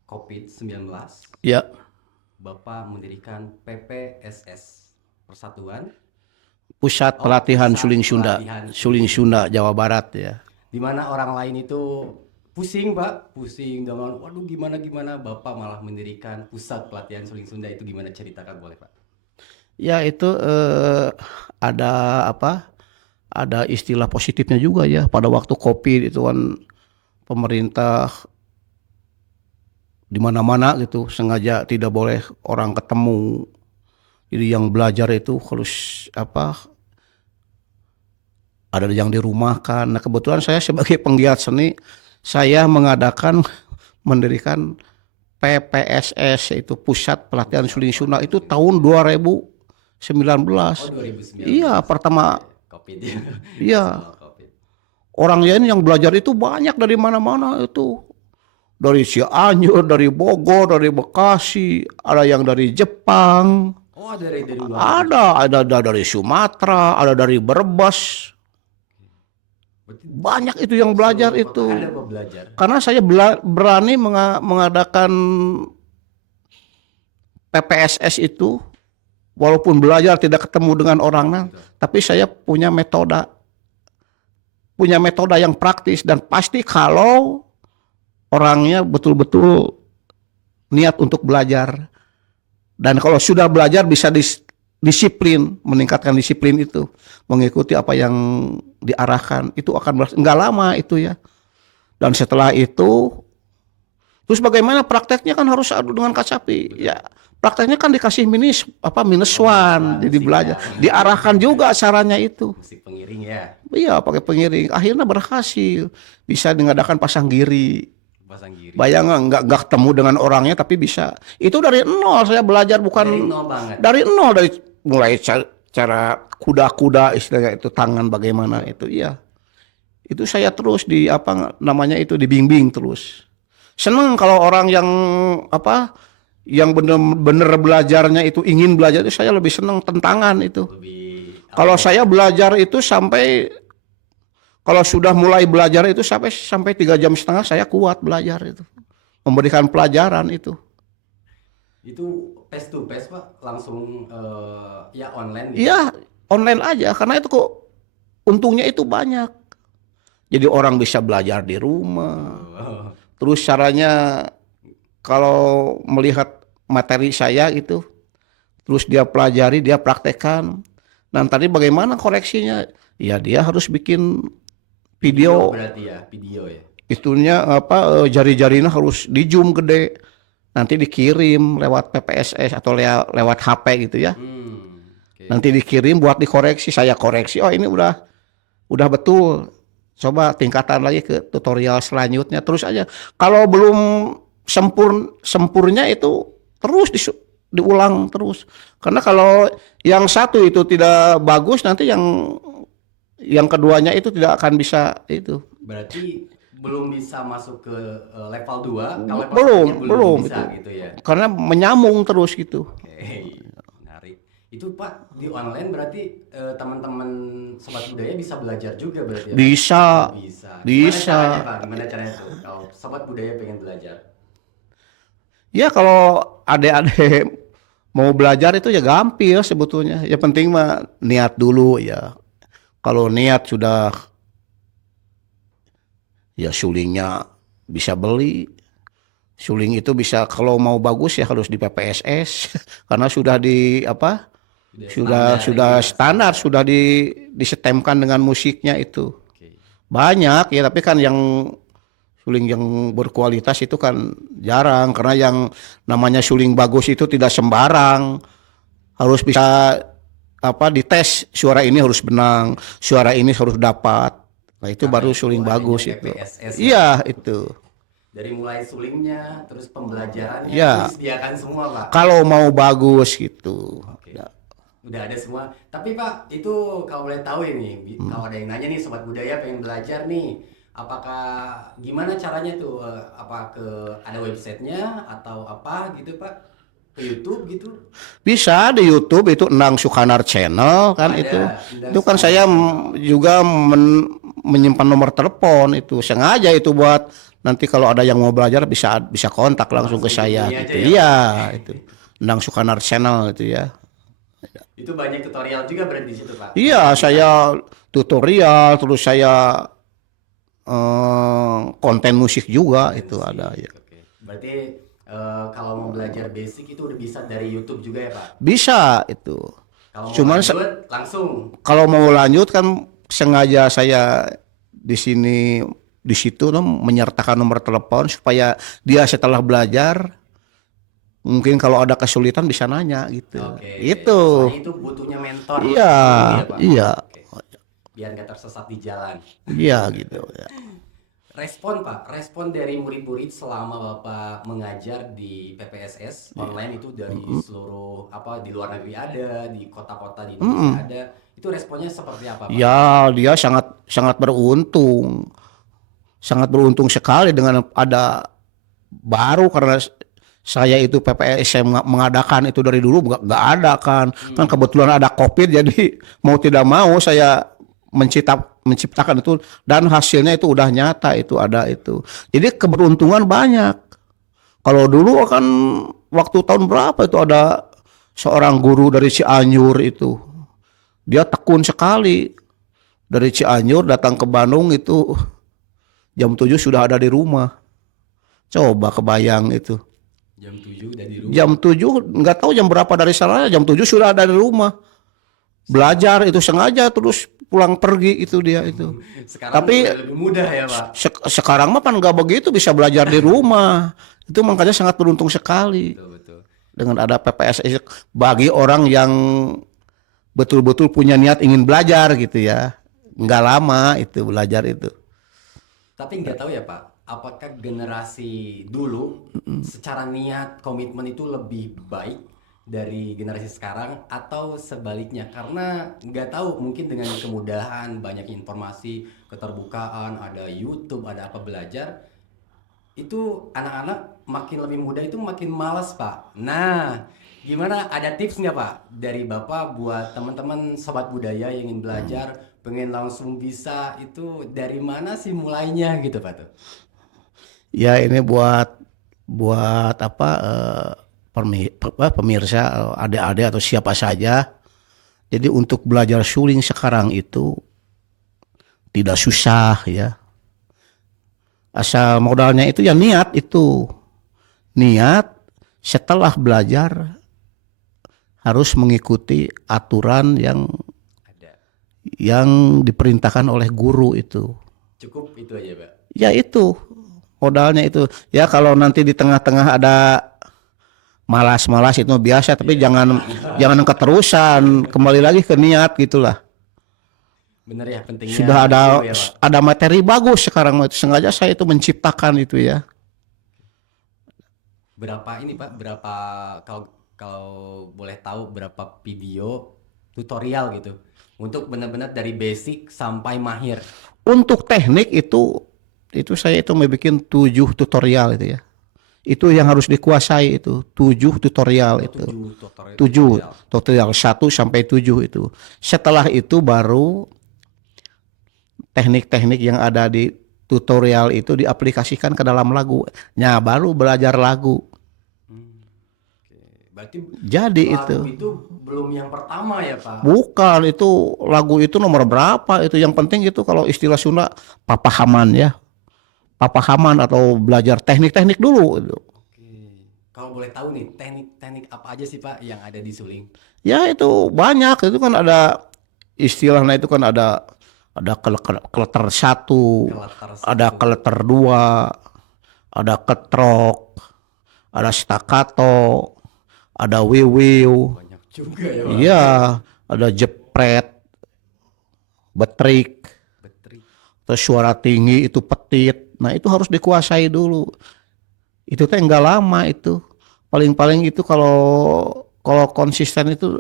COVID-19. Ya, Bapak mendirikan PPSS, Persatuan Pusat Pelatihan Pusat Suling Sunda, Pelatihan Suling Sunda, Jawa Barat ya. di mana orang lain itu pusing Pak, pusing dengan waduh gimana Bapak malah mendirikan pusat pelatihan suling Sunda. Itu gimana, ceritakan boleh Pak? Ya itu ada ada istilah positifnya juga ya. Pada waktu COVID itu kan pemerintah di mana-mana gitu sengaja tidak boleh orang ketemu. Jadi yang belajar itu harus ada yang dirumahkan. Nah kebetulan saya sebagai penggiat seni saya mendirikan PPSS, yaitu Pusat Pelatihan Suling Sunda, itu tahun 2019. Oh 2019. Iya, pertama. Covid. Iya, Soal Covid. orang lain yang belajar itu banyak dari mana-mana itu. Dari Cianjur, dari Bogor, dari Bekasi, ada yang dari Jepang, Oh dari luar. ada dari Sumatera, ada dari Brebes. Berarti Banyak itu yang belajar seluruh itu. kota ada apa belajar? Karena saya berani mengadakan PPSS itu, walaupun belajar tidak ketemu dengan orangnya, tapi saya punya metode yang praktis, dan pasti kalau orangnya betul-betul niat untuk belajar, dan kalau sudah belajar bisa disiplin, meningkatkan disiplin itu, mengikuti apa yang diarahkan, itu akan nggak lama itu ya. Dan setelah itu, terus bagaimana prakteknya kan harus adu dengan kacapi ya. Prakteknya kan dikasih minus one, jadi belajar, diarahkan juga caranya itu. Musik pengiring ya, Iya, pakai pengiring. Akhirnya berhasil, bisa mengadakan pasang giri. pasang giri. Bayangkan nggak ketemu dengan orangnya tapi bisa. Itu dari nol saya belajar, bukan Dari nol banget. dari nol, dari mulai cara kuda-kuda istilahnya itu, tangan bagaimana itu, iya. Itu saya terus dibimbing terus. Seneng kalau orang yang yang bener-bener belajarnya itu ingin belajar, itu saya lebih seneng tantangan itu. Lebih Kalau saya belajar itu kalau sudah mulai belajar itu sampai 3,5 jam saya kuat belajar itu, memberikan pelajaran itu. itu face to face Pak, langsung ya online gitu. Iya, online aja, karena itu kok untungnya itu banyak. Jadi orang bisa belajar di rumah. Oh. Terus caranya, kalau melihat materi saya itu, terus dia pelajari, dia praktekkan. Dan tadi bagaimana koreksinya? Ya dia harus bikin video, Berarti ya, video ya. itunya jari-jarinya harus di zoom gede, nanti dikirim lewat PPSS atau lewat HP gitu ya. Oke. Nanti dikirim buat dikoreksi, saya koreksi, oh ini udah betul, coba tingkatan lagi ke tutorial selanjutnya, terus aja. Kalau belum sempurnya itu terus diulang terus, karena kalau yang satu itu tidak bagus, nanti yang keduanya itu tidak akan bisa itu. Berarti belum bisa masuk ke level 2, kalau level Belum, 1-nya belum bisa itu. gitu ya. Karena menyambung terus gitu. Oke, menarik. Itu Pak di online berarti teman-teman sobat budaya bisa belajar juga berarti ya? Bisa, Bisa. Gimana bisa. caranya Pak? Gimana caranya tuh kalau sobat budaya pengen belajar? Ya kalau adik-adik mau belajar itu ya gampang sebetulnya. Ya penting mah niat dulu ya. Kalau niat sudah, ya sulingnya bisa beli. Suling itu bisa, kalau mau bagus ya harus di PPSS karena sudah sudah standar, sudah disetemkan dengan musiknya itu. Oke. Banyak ya, tapi kan yang suling yang berkualitas itu kan jarang, karena yang namanya suling bagus itu tidak sembarang. Harus bisa dites, suara ini harus benang, suara ini harus dapat. Nah, itu Karena baru itu suling adanya bagus itu. PPSS ya. Iya, itu. Dari mulai sulingnya, terus pembelajarannya Ya. itu disediakan semua Pak. Kalau mau bagus gitu. Oke. Ya. Udah ada semua. Tapi Pak, itu kalau boleh tahu ini, kalau ada yang nanya nih sobat budaya pengen belajar nih, apakah gimana caranya tuh? Apa ada websitenya atau apa gitu Pak? Ke YouTube gitu? Bisa di YouTube, itu Endang Sukanar Channel kan Ada, itu. Endang Itu kan Sukanar saya Channel. juga menyimpan nomor telepon itu, sengaja itu buat nanti kalau ada yang mau belajar bisa kontak langsung ke Langsung saya hubungi aja gitu. ya, Iya, Pak. itu Endang Sukanar Channel itu ya. Itu banyak tutorial juga berarti di situ Pak. Iya, saya tutorial, terus saya konten musik juga itu ada ya. Oke. Berarti kalau mau belajar basic itu udah bisa dari YouTube juga ya Pak? Bisa itu. Kalau mau Cuman lanjut langsung. kalau mau lanjut kan sengaja saya di situ menyertakan nomor telepon supaya dia setelah belajar mungkin kalau ada kesulitan bisa nanya gitu. Oke. Itu. Soalnya itu butuhnya mentor. Iya, dulu ya, Pak? iya. Oke. Biar nggak tersesat di jalan. Iya gitu ya. Respon Pak, respon dari murid-murid selama Bapak mengajar di PPSS online itu dari seluruh apa di luar negeri ada, di kota-kota di Indonesia Mm-mm. ada, itu responnya seperti apa Pak? Ya, dia sangat sangat beruntung. Sangat beruntung sekali dengan ada baru karena saya itu PPSM mengadakan itu dari dulu nggak ada kan kebetulan ada COVID jadi mau tidak mau saya menciptakan itu dan hasilnya itu udah nyata itu ada itu jadi keberuntungan banyak kalau dulu kan waktu tahun berapa itu ada seorang guru dari Cianjur itu dia tekun sekali dari Cianjur datang ke Bandung itu jam 7 sudah ada di rumah. Coba kebayang itu. Jam 7 udah di rumah. Jam 7 nggak tahu jam berapa dari sana, jam 7 sudah ada di rumah. Belajar itu sengaja terus pulang pergi itu dia itu. Sekarang Tapi udah lebih mudah ya Pak. sekarang mah kan nggak begitu bisa belajar di rumah. Itu makanya sangat beruntung sekali Betul betul. dengan ada PPSS bagi orang yang betul-betul punya niat ingin belajar gitu ya. Nggak lama itu belajar itu. Tapi nggak tahu ya Pak, apakah generasi dulu secara niat komitmen itu lebih baik dari generasi sekarang atau sebaliknya? Karena nggak tahu mungkin dengan kemudahan banyak informasi, keterbukaan, ada YouTube, ada apa belajar, itu anak-anak makin lebih muda itu makin malas Pak. Nah, gimana ada tips nggak Pak dari Bapak buat teman-teman sobat budaya yang ingin belajar, pengen langsung bisa itu dari mana sih mulainya gitu Pak tuh? Ya ini buat buat apa pemirsa adik-adik atau siapa saja. Jadi untuk belajar suling sekarang itu tidak susah ya. Asal modalnya itu ya niat itu. Niat setelah belajar harus mengikuti aturan Ada. yang diperintahkan oleh guru itu. Cukup itu aja Pak. Ya itu modalnya itu. Ya kalau nanti di tengah-tengah ada malas-malas itu biasa tapi jangan keterusan kembali lagi ke niat gitulah Bener ya pentingnya sudah itu ya Pak. ada materi bagus sekarang itu sengaja saya itu menciptakan itu ya Berapa ini Pak? Berapa kalau kalau boleh tahu berapa video tutorial gitu untuk benar-benar dari basic sampai mahir. untuk teknik itu saya itu mau bikin 7 tutorial itu ya itu yang harus dikuasai itu 7 tutorial Oh, itu 7 tujuh tutorial. tutorial 1 sampai 7 itu setelah itu baru teknik-teknik yang ada di tutorial itu diaplikasikan ke dalam lagu. Nah, baru belajar lagu. Hmm, oke. Berarti Jadi itu lagu itu belum yang pertama ya Pak? bukan itu lagu itu nomor berapa itu yang penting itu kalau istilah Sunda papahaman ya. Papahaman atau belajar teknik-teknik dulu itu. Oke. Kalau boleh tahu nih teknik-teknik apa aja sih Pak yang ada di suling? Ya itu banyak itu kan ada istilahnya itu kan ada kleter 1, Kelatar ada satu. kleter 2, ada ketrok, ada staccato, ada wiwiw, Banyak juga ya Pak. iya, ada jepret, betrik, Betri. terus suara tinggi itu petit. Nah itu harus dikuasai dulu. Itu teh enggak lama itu. Paling-paling itu kalau kalau konsisten itu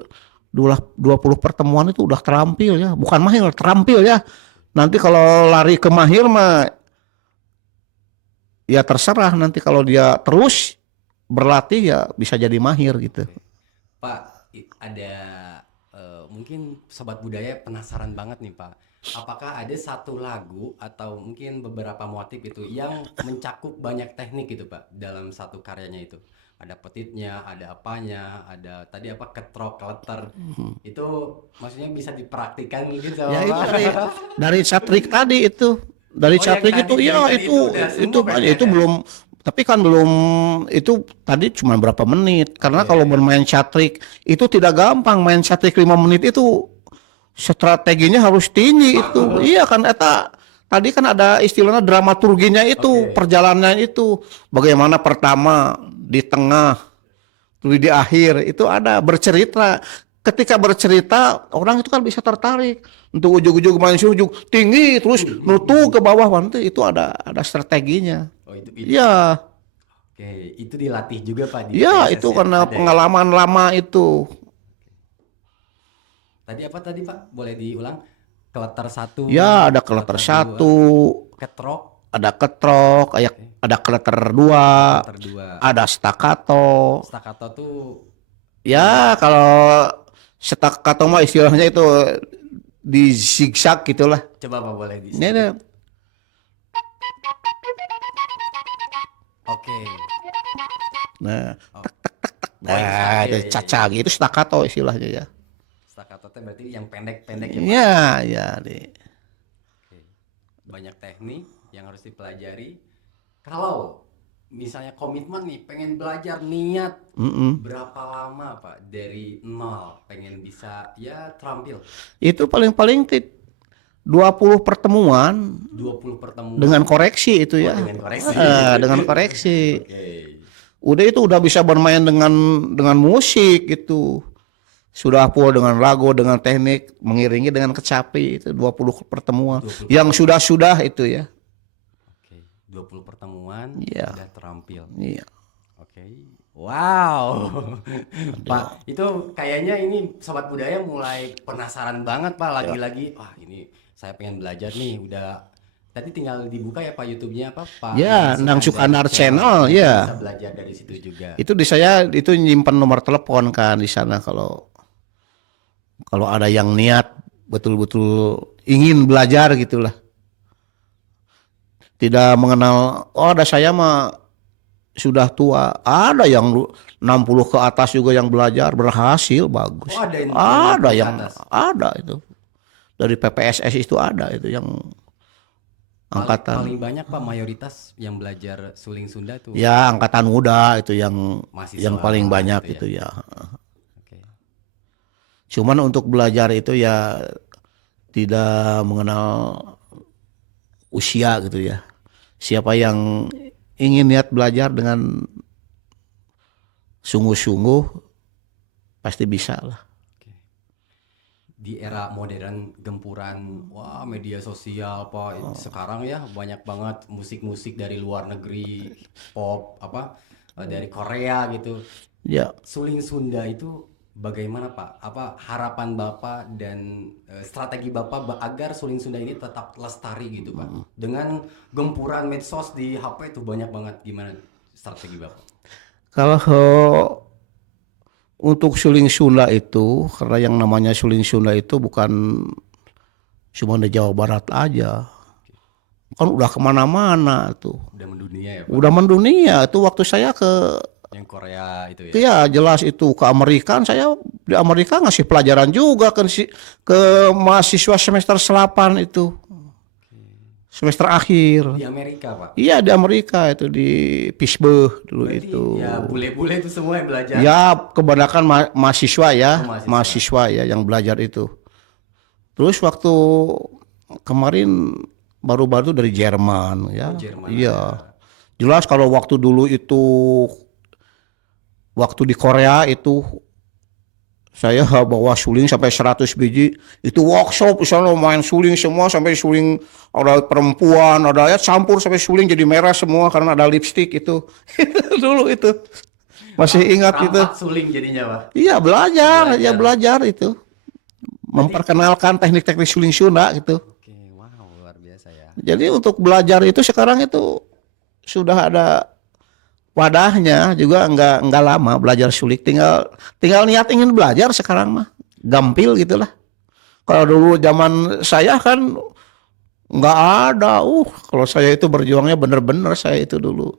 20 pertemuan itu udah terampil ya. Bukan mahir, terampil ya. Nanti kalau lari ke mahir mah ya terserah nanti kalau dia terus berlatih ya bisa jadi mahir gitu. Pak, ada mungkin sobat budaya penasaran banget nih Pak. Apakah ada satu lagu atau mungkin beberapa motif itu yang mencakup banyak teknik gitu Pak dalam satu karyanya itu? Ada petitnya, ada apanya, ada tadi apa ketrok, kleter. Itu maksudnya bisa dipraktikkan mungkin Ya sama itu Pak. dari catrik tadi itu. Dari Oh yang catrik tadi itu dari ya tadi itu udah itu semua berarti itu ada. belum tapi kan belum itu tadi cuma berapa menit karena Iya, kalau iya. bermain catrik itu tidak gampang main catrik 5 menit itu strateginya harus tinggi itu iya kan eta tadi kan ada istilahnya dramaturginya itu Oke. perjalanannya itu bagaimana pertama di tengah terus di akhir itu ada bercerita ketika bercerita orang itu kan bisa tertarik untuk ujung-ujung main ujung tinggi terus nutu ke bawah nanti itu ada strateginya. Oh itu. Ya, Oke, itu dilatih juga Pak di ya PSS itu ya? karena Ada ya? pengalaman lama itu. Tadi apa tadi Pak? Boleh diulang? Kleter satu, Ya ada kleter kleter 1, dua, ketrok, ada ketrok, ada kleter 2, kleter dua. ada staccato. Staccato tuh Ya kalau staccato mah istilahnya itu di zigzag gitulah. coba Pak boleh di Ini ada. Oke. Nah, Oh. nah iya, itu caca gitu staccato istilahnya ya. Staccato tuh berarti yang pendek-pendek ya Pak? Ya, ya deh. Oke. Banyak teknik yang harus dipelajari. Kalau misalnya komitmen nih, pengen belajar niat, Mm-mm. berapa lama Pak dari nol pengen bisa ya terampil? Itu paling-paling 20 pertemuan 20 pertemuan dengan koreksi itu ya. dengan koreksi. Dengan koreksi. Oke. Udah itu udah bisa bermain dengan musik gitu. Sudah full dengan lagu, dengan teknik, mengiringi dengan kecapi itu 20 pertemuan. 20 Yang sudah-sudah itu ya. Oke, 20 pertemuan Iya. udah terampil. Iya. Oke. Wow. Pak, itu kayaknya ini Sobat Budaya mulai penasaran banget Pak lagi-lagi. Wah, ini saya pengen belajar nih. Udah tadi tinggal dibuka ya Pak YouTube-nya apa Pak? Ya, Nang Sukandar Channel, Nanti ya. Bisa belajar dari situ juga. Itu di saya itu nyimpan nomor telepon kan di sana kalau ada yang niat betul-betul ingin belajar gitulah. Tidak mengenal ada saya mah sudah tua. Ada yang 60 ke atas juga yang belajar berhasil bagus. Oh, ada yang Ada 60 ke yang atas? ada itu. Dari PPSS itu ada itu yang angkatan. Paling banyak Pak mayoritas yang belajar suling Sunda tuh. Ya, angkatan muda itu yang Mahasiswa paling banyak gitu itu ya. Oke. Cuman untuk belajar itu ya tidak mengenal usia gitu ya. Siapa yang ingin niat belajar dengan sungguh-sungguh pasti bisa lah. Oke. Di era modern gempuran wah media sosial Pak sekarang ya banyak banget musik-musik dari luar negeri, pop apa dari Korea gitu. Ya, Suling Sunda itu bagaimana Pak? Apa harapan Bapak dan strategi Bapak agar suling Sunda ini tetap lestari gitu Pak? Dengan gempuran medsos di HP itu banyak banget, gimana strategi Bapak? kalau untuk suling Sunda itu karena yang namanya suling Sunda itu bukan cuma di Jawa Barat aja. Kan udah kemana-mana tuh. Udah mendunia ya Pak? Udah mendunia. Itu waktu saya ke Yang Korea itu ya? ya jelas itu ke Amerika, saya di Amerika ngasih pelajaran juga ke mahasiswa semester 8 itu. Semester akhir. Di Amerika Pak? Iya di Amerika itu di Pittsburgh dulu Berarti itu. ya bule-bule itu semua yang belajar? Ya kebanyakan mahasiswa ya, Oh, mahasiswa. mahasiswa ya yang belajar itu. Terus waktu kemarin baru-baru dari Jerman ya. Oh, Jerman Iya. Jelas kalau waktu dulu itu waktu di Korea itu saya bawa suling sampai 100 biji, itu workshop misalnya main suling semua sampai suling ada perempuan, ada ya campur sampai suling jadi merah semua karena ada lipstick itu. Dulu itu. Masih ingat itu. Rampak suling jadinya Pak? Iya belajar itu. Memperkenalkan teknik-teknik suling Sunda gitu. Oke, wow luar biasa ya. Jadi untuk belajar itu sekarang itu sudah ada wadahnya juga nggak lama belajar sulit tinggal niat ingin belajar sekarang mah gampil gitulah. Kalau dulu zaman saya kan nggak ada. Kalau saya itu berjuangnya bener-bener saya itu dulu.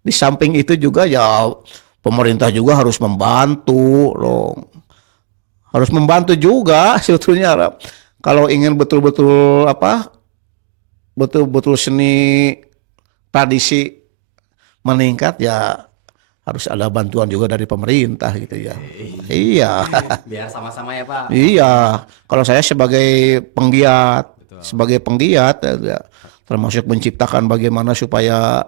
Di samping itu juga ya pemerintah juga harus membantu loh. Harus membantu juga sebetulnya lah. Kalau ingin betul-betul betul-betul seni tradisi meningkat ya harus ada bantuan juga dari pemerintah gitu ya. Iya. Biar sama-sama ya Pak? Iya. Kalau saya sebagai penggiat, Betul. ya, termasuk menciptakan bagaimana supaya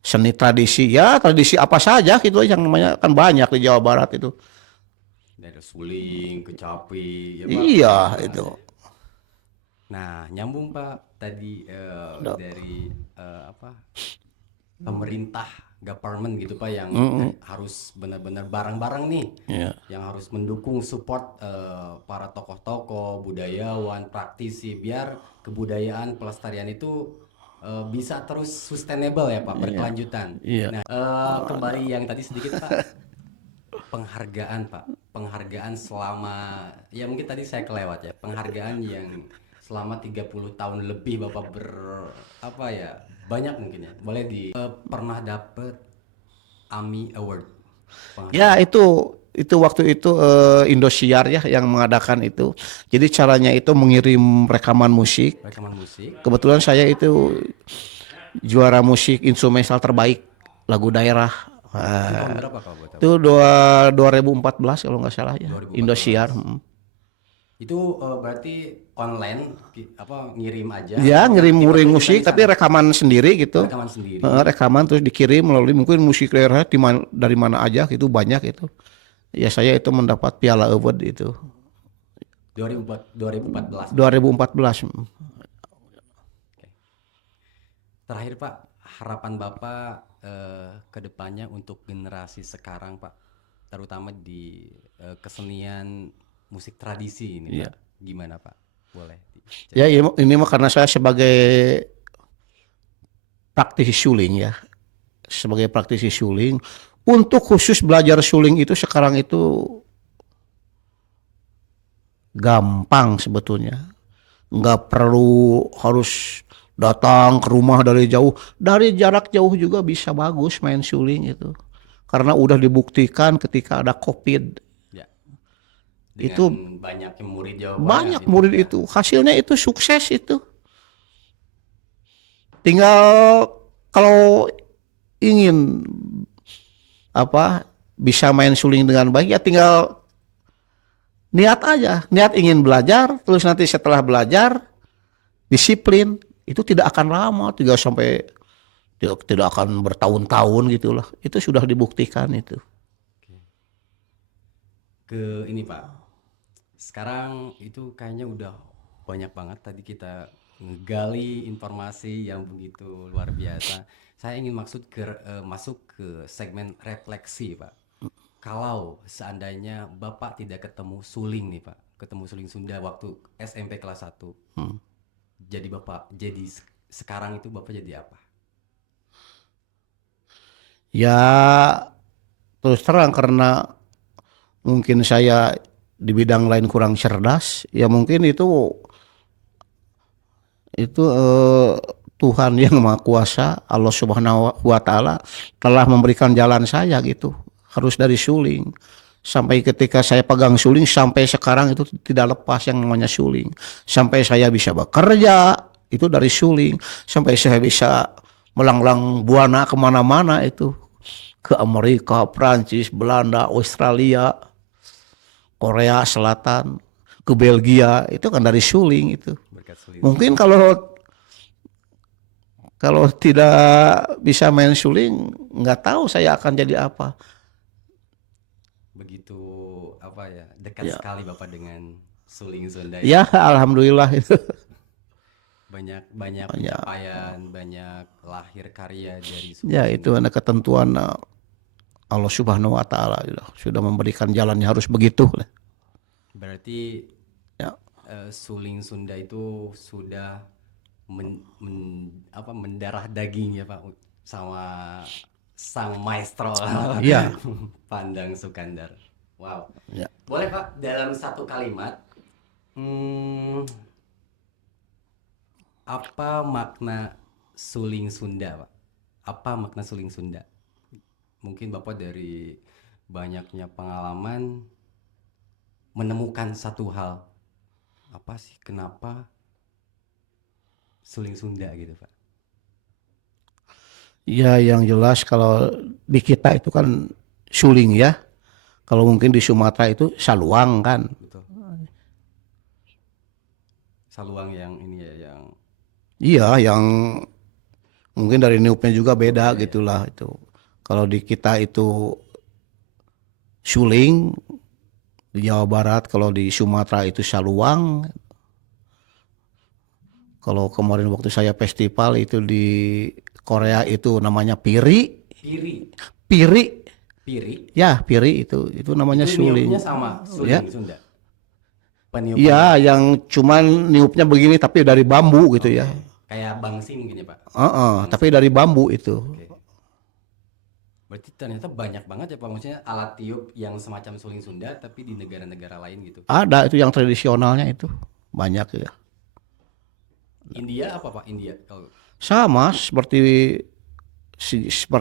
seni tradisi ya tradisi apa saja gitu yang namanya kan banyak di Jawa Barat itu. Dari suling, kecapi, ya Pak. Iya itu. Nah, nyambung Pak tadi Udah. dari apa pemerintah government gitu Pak yang Mm-mm. harus benar-benar bareng-bareng nih Iya. yang harus mendukung support para tokoh-tokoh, budayawan, praktisi biar kebudayaan pelestarian itu bisa terus sustainable ya Pak, Iya. berkelanjutan. Iya. Nah, kembali yang tadi sedikit Pak, penghargaan Pak, penghargaan selama ya mungkin tadi saya kelewat ya, penghargaan yang selama 30 tahun lebih Bapak apa ya, banyak mungkin ya. Boleh pernah dapet AMI Award Ya penghargaan. itu waktu itu Indosiar ya yang mengadakan itu. Jadi caranya itu mengirim rekaman musik. Rekaman musik Kebetulan saya itu juara musik instrumental terbaik lagu daerah. itu tahun berapa Pak buat Itu Bapak? 2014 kalau nggak salah ya. Indosiar. 2014. Itu berarti online apa ngirim aja Ya atau ngirim dipertunjukkan musik di tapi sana? rekaman sendiri gitu. Rekaman sendiri. Rekaman terus dikirim melalui mungkin musik daerah dari mana aja gitu banyak itu. Ya saya itu mendapat Piala Award itu 2014 Pak. 2014. Oke. Terakhir Pak, harapan Bapak ke depannya untuk generasi sekarang Pak, terutama di kesenian musik tradisi ini Iya. Pak. Gimana Pak? Boleh Ya diceritakan. ini mah karena saya sebagai praktisi suling ya, sebagai praktisi suling untuk khusus belajar suling itu sekarang itu gampang sebetulnya. Nggak perlu harus datang ke rumah dari jauh, dari jarak jauh juga bisa bagus main suling itu. Karena udah dibuktikan ketika ada COVID Ya, itu dengan banyaknya murid Jawa Barat banyak itu murid ya. itu, hasilnya itu sukses itu. Tinggal kalau ingin apa bisa main suling dengan baik ya tinggal niat aja, niat ingin belajar, terus nanti setelah belajar disiplin itu tidak akan lama, tidak sampai tidak akan bertahun-tahun gitulah. Itu sudah dibuktikan itu. Oke. Ke ini Pak. Sekarang itu kayaknya udah banyak banget tadi kita ngegali informasi yang begitu luar biasa. Saya ingin masuk ke segmen refleksi, Pak. Kalau seandainya Bapak tidak ketemu suling nih, Pak, ketemu suling Sunda waktu SMP kelas 1, jadi Bapak sekarang itu Bapak jadi apa? Ya terus terang karena mungkin saya di bidang lain kurang cerdas, ya mungkin itu Tuhan yang Maha Kuasa, Allah Subhanahu wa taala telah memberikan jalan saya gitu. Harus dari suling. Sampai ketika saya pegang suling sampai sekarang itu tidak lepas yang namanya suling. Sampai saya bisa bekerja itu dari suling. Sampai saya bisa melanglang buana kemana-mana itu. Ke Amerika, Prancis, Belanda, Australia, Korea Selatan, ke Belgia itu kan dari suling itu. Berkat suling Mungkin Sunda. kalau tidak bisa main suling, nggak tahu saya akan jadi apa. Begitu apa ya, dekat Ya, sekali Bapak dengan suling Sunda ya. ya alhamdulillah itu. Banyak banyak Ya, pencapaian, banyak lahir karya dari suling ya itu Sunda. ada ketentuan Allah Subhanahu Wa Taala sudah memberikan jalannya harus begitu. Berarti Ya, suling Sunda itu sudah mendarah daging ya Pak sama sang maestro ya, Pandang Sukandar. Wow. ya. Boleh Pak dalam satu kalimat hmm, apa makna suling Sunda Pak? Apa makna suling Sunda? Mungkin Bapak dari banyaknya pengalaman menemukan satu hal. Apa sih kenapa suling Sunda gitu Pak? Ya yang jelas kalau di kita itu kan suling ya. Kalau mungkin di Sumatera itu saluang kan. Betul. Saluang yang ini ya yang Iya, yang mungkin dari niupnya juga beda ya. gitulah itu. Kalau di kita itu suling, Di Jawa Barat, kalau di Sumatera itu saluang. Kalau kemarin waktu saya festival itu di Korea itu namanya piri, Piri. piri, Piri. ya piri itu namanya Itu niupnya suling. sama Ya, suling Sunda. Peniupannya. ya yang cuman niupnya begini tapi dari bambu gitu ya. Kayak bangsi mungkin ya Pak. Tapi dari bambu itu. Oke. Berarti ternyata banyak banget ya Pak, maksudnya alat tiup yang semacam suling Sunda tapi di negara-negara lain gitu. Ada itu yang tradisionalnya itu banyak ya. India apa Pak? India kalau Sama seperti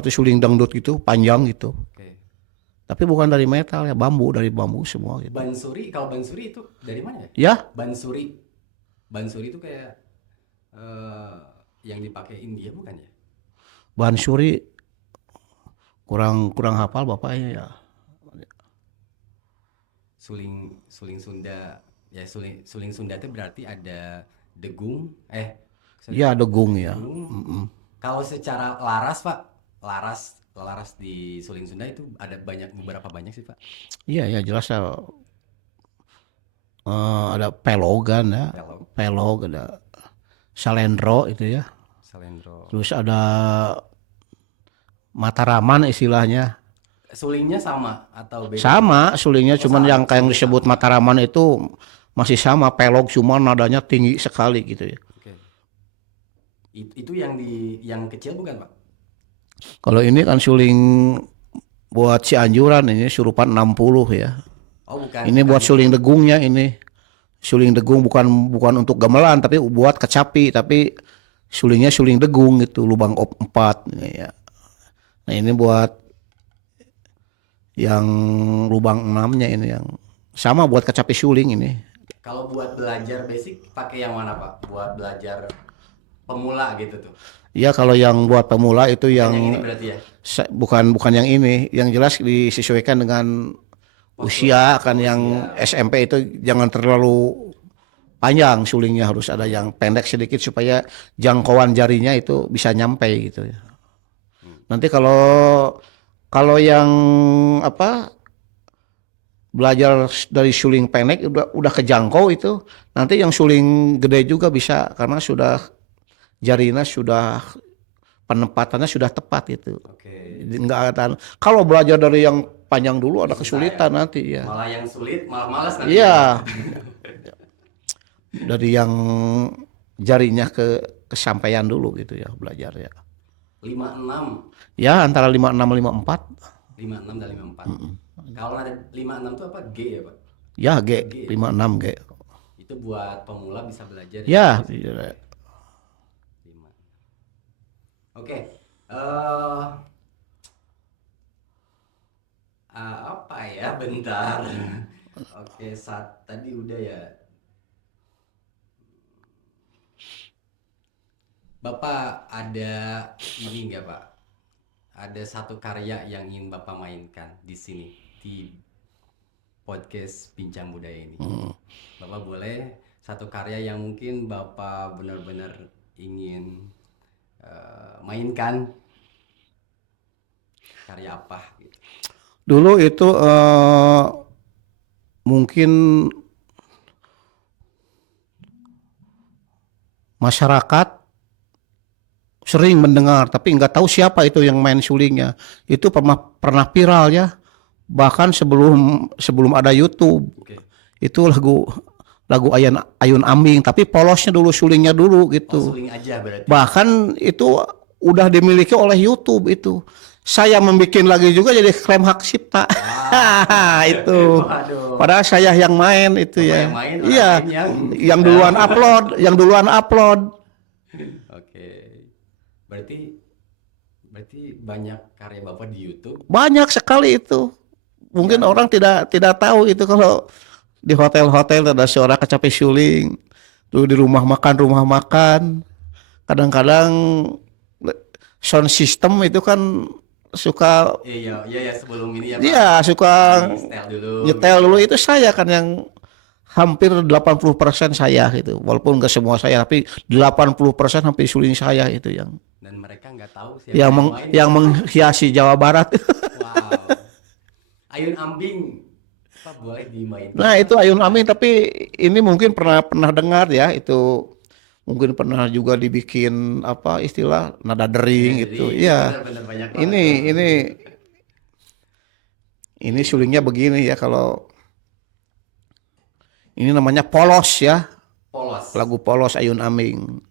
suling dangdut gitu, panjang gitu. oke. Tapi bukan dari metal ya, dari bambu semua gitu. Bansuri, kalau bansuri itu dari mana ya? Ya, Bansuri. Bansuri itu kayak eh, yang dipakai India bukan ya? bansuri kurang kurang hafal bapaknya ya. Suling suling Sunda. Ya suling Sunda itu berarti ada degung, Ya degung ya. degung. Kalau secara laras Pak, laras di suling Sunda itu ada beberapa banyak sih Pak. Iya ya jelas ya. Ada pelogan ya, Pelog, pelog ada salendro itu ya. salendro. Terus ada Mataraman istilahnya. Sulingnya sama atau beda? Sama sulingnya Oh, cuman sama, yang kayak yang sulingnya disebut sama. Mataraman itu masih sama pelog cuma nadanya tinggi sekali gitu ya. Oke. Itu yang kecil bukan Pak? Kalau ini kan suling buat Cianjuran ini surupan 60 ya. Oh bukan, Ini buat suling degungnya ini. Suling degung bukan untuk gamelan tapi buat kecapi tapi sulingnya suling degung gitu lubang 4 ya. Nah ini buat yang lubang 6-nya ini yang sama buat kecapi suling ini. Kalau buat belajar basic pakai yang mana Pak? Buat belajar pemula gitu tuh. Ya kalau yang buat pemula itu Yang ini yang berarti ya. bukan yang ini, yang jelas disesuaikan dengan usia kan yang SMP itu jangan terlalu panjang sulingnya harus ada yang pendek sedikit supaya jangkauan jarinya itu bisa nyampe gitu ya. Nanti kalau yang apa belajar dari suling pendek udah kejangkau itu nanti yang suling gede juga bisa karena sudah jarinya sudah penempatannya sudah tepat itu. Oke. Jadi nggak ada kalau belajar dari yang panjang dulu ada Susah kesulitan nanti ya. Malah yang sulit malah malas nanti. Iya. Dari yang jarinya kesampaian dulu gitu ya belajar ya. 56, Ya antara 56 54. 56 dan 54. Kalau ada 56 itu apa? G ya Pak? Ya G 56 G. Itu buat pemula bisa belajar Ya, ya. Lima. Oke. Apa ya? Bentar. Oke, tadi udah ya. Bapak ada ini nggak Pak? Ada satu karya yang ingin Bapak mainkan di sini di podcast Bincang Budaya ini. Bapak boleh satu karya yang mungkin Bapak benar-benar ingin mainkan, karya apa gitu. dulu itu mungkin masyarakat sering mendengar tapi nggak tahu siapa itu yang main sulingnya. Itu pernah viral ya. Bahkan sebelum ada YouTube. Oke. Itu lagu Ayun Ambing tapi polosnya dulu sulingnya dulu Oh, gitu. suling aja berarti. Bahkan itu udah dimiliki oleh YouTube itu. Saya membuat lagi juga jadi klaim hak cipta. Itu. Waduh. Padahal saya yang main itu Bapak ya. yang main, orang Iya. lain Yang duluan upload. Oke. Berarti banyak karya Bapak di YouTube. Banyak sekali itu. Mungkin orang tidak tahu itu kalau di hotel-hotel ada suara kecapi suling. Tuh di rumah makan. Kadang-kadang sound system itu kan suka Iya sebelum ini ya Pak. dia suka Setel dulu. nyetel dulu itu saya kan yang hampir 80% saya gitu. Walaupun enggak semua saya tapi 80% hampir suling saya itu yang Dan mereka nggak tahu siapa yang main. menghiasi Jawa Barat. Wow. Ayun Ambing Pak boleh dimainkan. Nah itu Ayun Aming, tapi ini mungkin pernah pernah dengar ya, itu mungkin pernah juga dibikin apa istilah nada dering Jadi gitu. Ya benar-benar banyak banget tuh. ini ini ini sulingnya begini ya, kalau ini namanya Polos ya, Polos. lagu Polos Ayun Aming.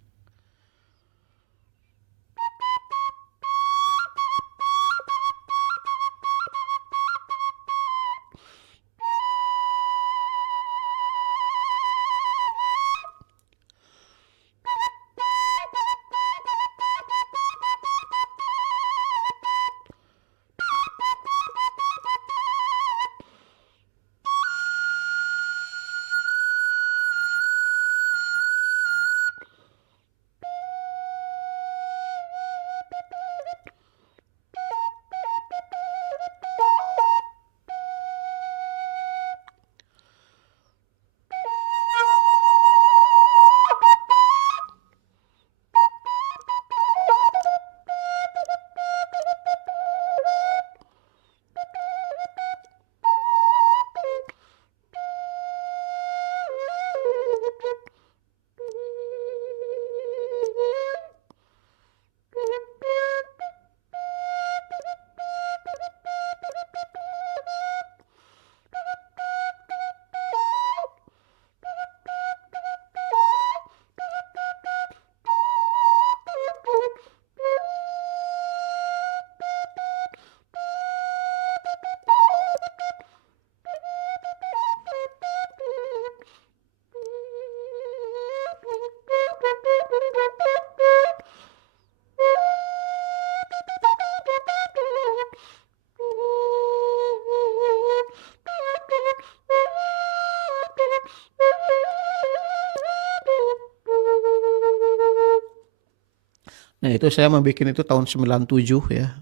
Nah itu saya membuat itu tahun 97 ya.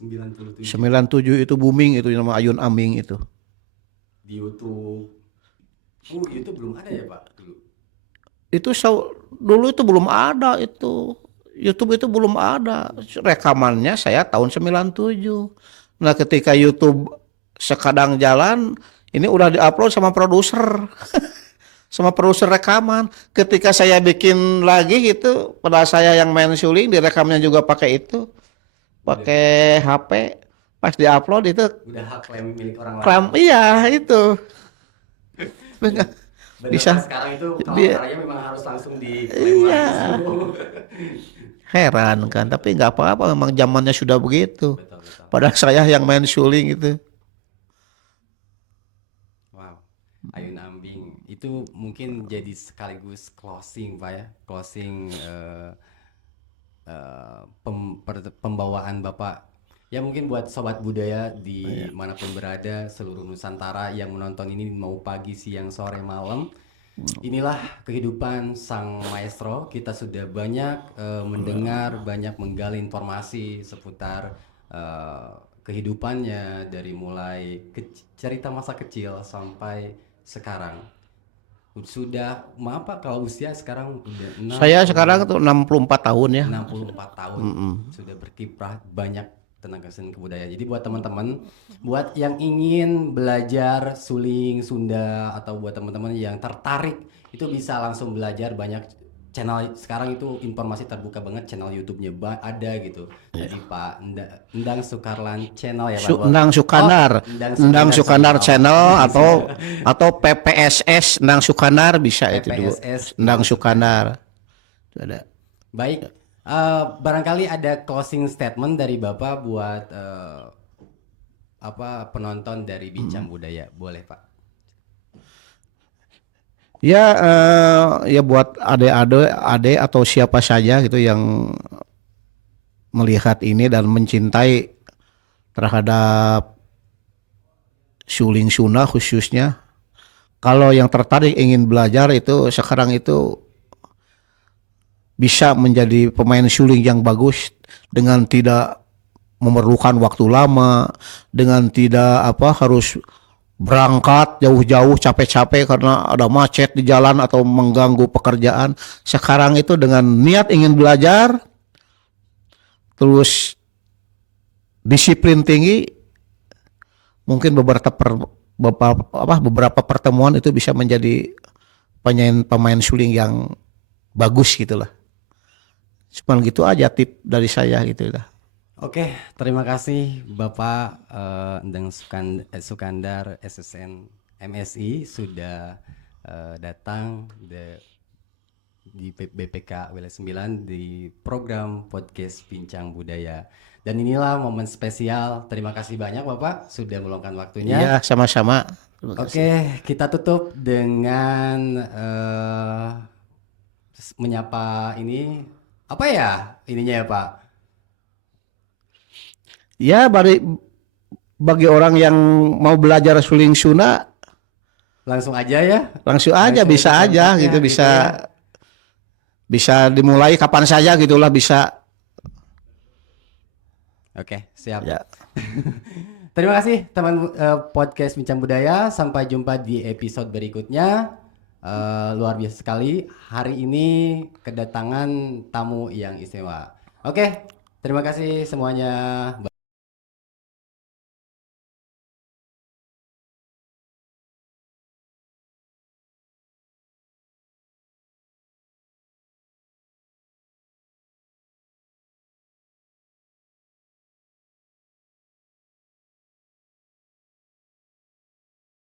97 97 itu booming, itu nama Ayun Aming itu. di YouTube. YouTube belum ada ya Pak dulu. Itu dulu itu belum ada itu. YouTube itu belum ada. Rekamannya saya tahun 97. Nah, ketika YouTube sekadang jalan, ini udah diupload sama produser. Sama produser rekaman. Ketika saya bikin lagi gitu, pada saya yang main suling, direkamnya juga pakai itu. Pakai HP. Pas diupload itu Udah hak klaim milik orang klam, lain. iya itu. Benar Bisa Pak, sekarang itu kalau dia, karya memang harus langsung diklaim iya. langsung. Heran kan, tapi nggak apa-apa, memang zamannya sudah begitu. Betul betul. Padahal saya yang main suling itu. Wow. Ayun Ambing itu mungkin jadi sekaligus closing Pak ya. Closing pembawaan Bapak. Ya mungkin buat sobat budaya di manapun berada seluruh Nusantara yang menonton ini mau pagi, siang, sore, malam. Inilah kehidupan sang maestro. Kita sudah banyak mendengar, banyak menggali informasi seputar kehidupannya dari mulai cerita masa kecil sampai sekarang. Sudah maaf Pak kalau usia sekarang udah Saya sekarang tuh 64 tahun ya. 64 tahun sudah berkiprah banyak tentang kesenian kebudayaan. Jadi buat teman-teman, buat yang ingin belajar suling Sunda atau buat teman-teman yang tertarik itu bisa langsung belajar banyak channel sekarang itu informasi terbuka banget channel YouTube-nya ada gitu. Tadi Pak Endang Sukarlan channel ya Pak. Endang Sukanar, Endang Sukanar channel atau PPSS Endang Sukanar bisa itu dulu. PPSS Endang Sukanar. Itu ada. Baik, barangkali ada closing statement dari Bapak buat apa penonton dari Bincang Budaya, boleh Pak? Ya, ya buat adik atau siapa saja gitu yang melihat ini dan mencintai terhadap suling Sunda khususnya. Kalau yang tertarik ingin belajar itu sekarang itu bisa menjadi pemain suling yang bagus dengan tidak memerlukan waktu lama, dengan tidak harus berangkat jauh-jauh capek-capek karena ada macet di jalan atau mengganggu pekerjaan. Sekarang itu dengan niat ingin belajar, terus disiplin tinggi, mungkin beberapa pertemuan itu bisa menjadi pemain suling yang bagus gitulah. Cuman gitu aja tip dari saya gitu lah. Oke, terima kasih Bapak Endang Sukandar SSN MSI sudah datang di BPK Wilayah 9 di program podcast Bincang Budaya. Dan inilah momen spesial. Terima kasih banyak Bapak sudah meluangkan waktunya. Iya, sama-sama. Terima kasih. Oke, kita tutup dengan menyapa ini apa ya ininya ya Pak? Ya, bagi orang yang mau belajar suling Sunda Langsung aja ya. langsung aja, Langsung bisa ke aja tempatnya gitu, gitu bisa ya. bisa dimulai kapan saja gitulah bisa. Oke, siap. Ya. Terima kasih teman podcast Bincang Budaya. Sampai jumpa di episode berikutnya. Luar biasa sekali. Hari ini kedatangan tamu yang istimewa. Oke, terima kasih semuanya.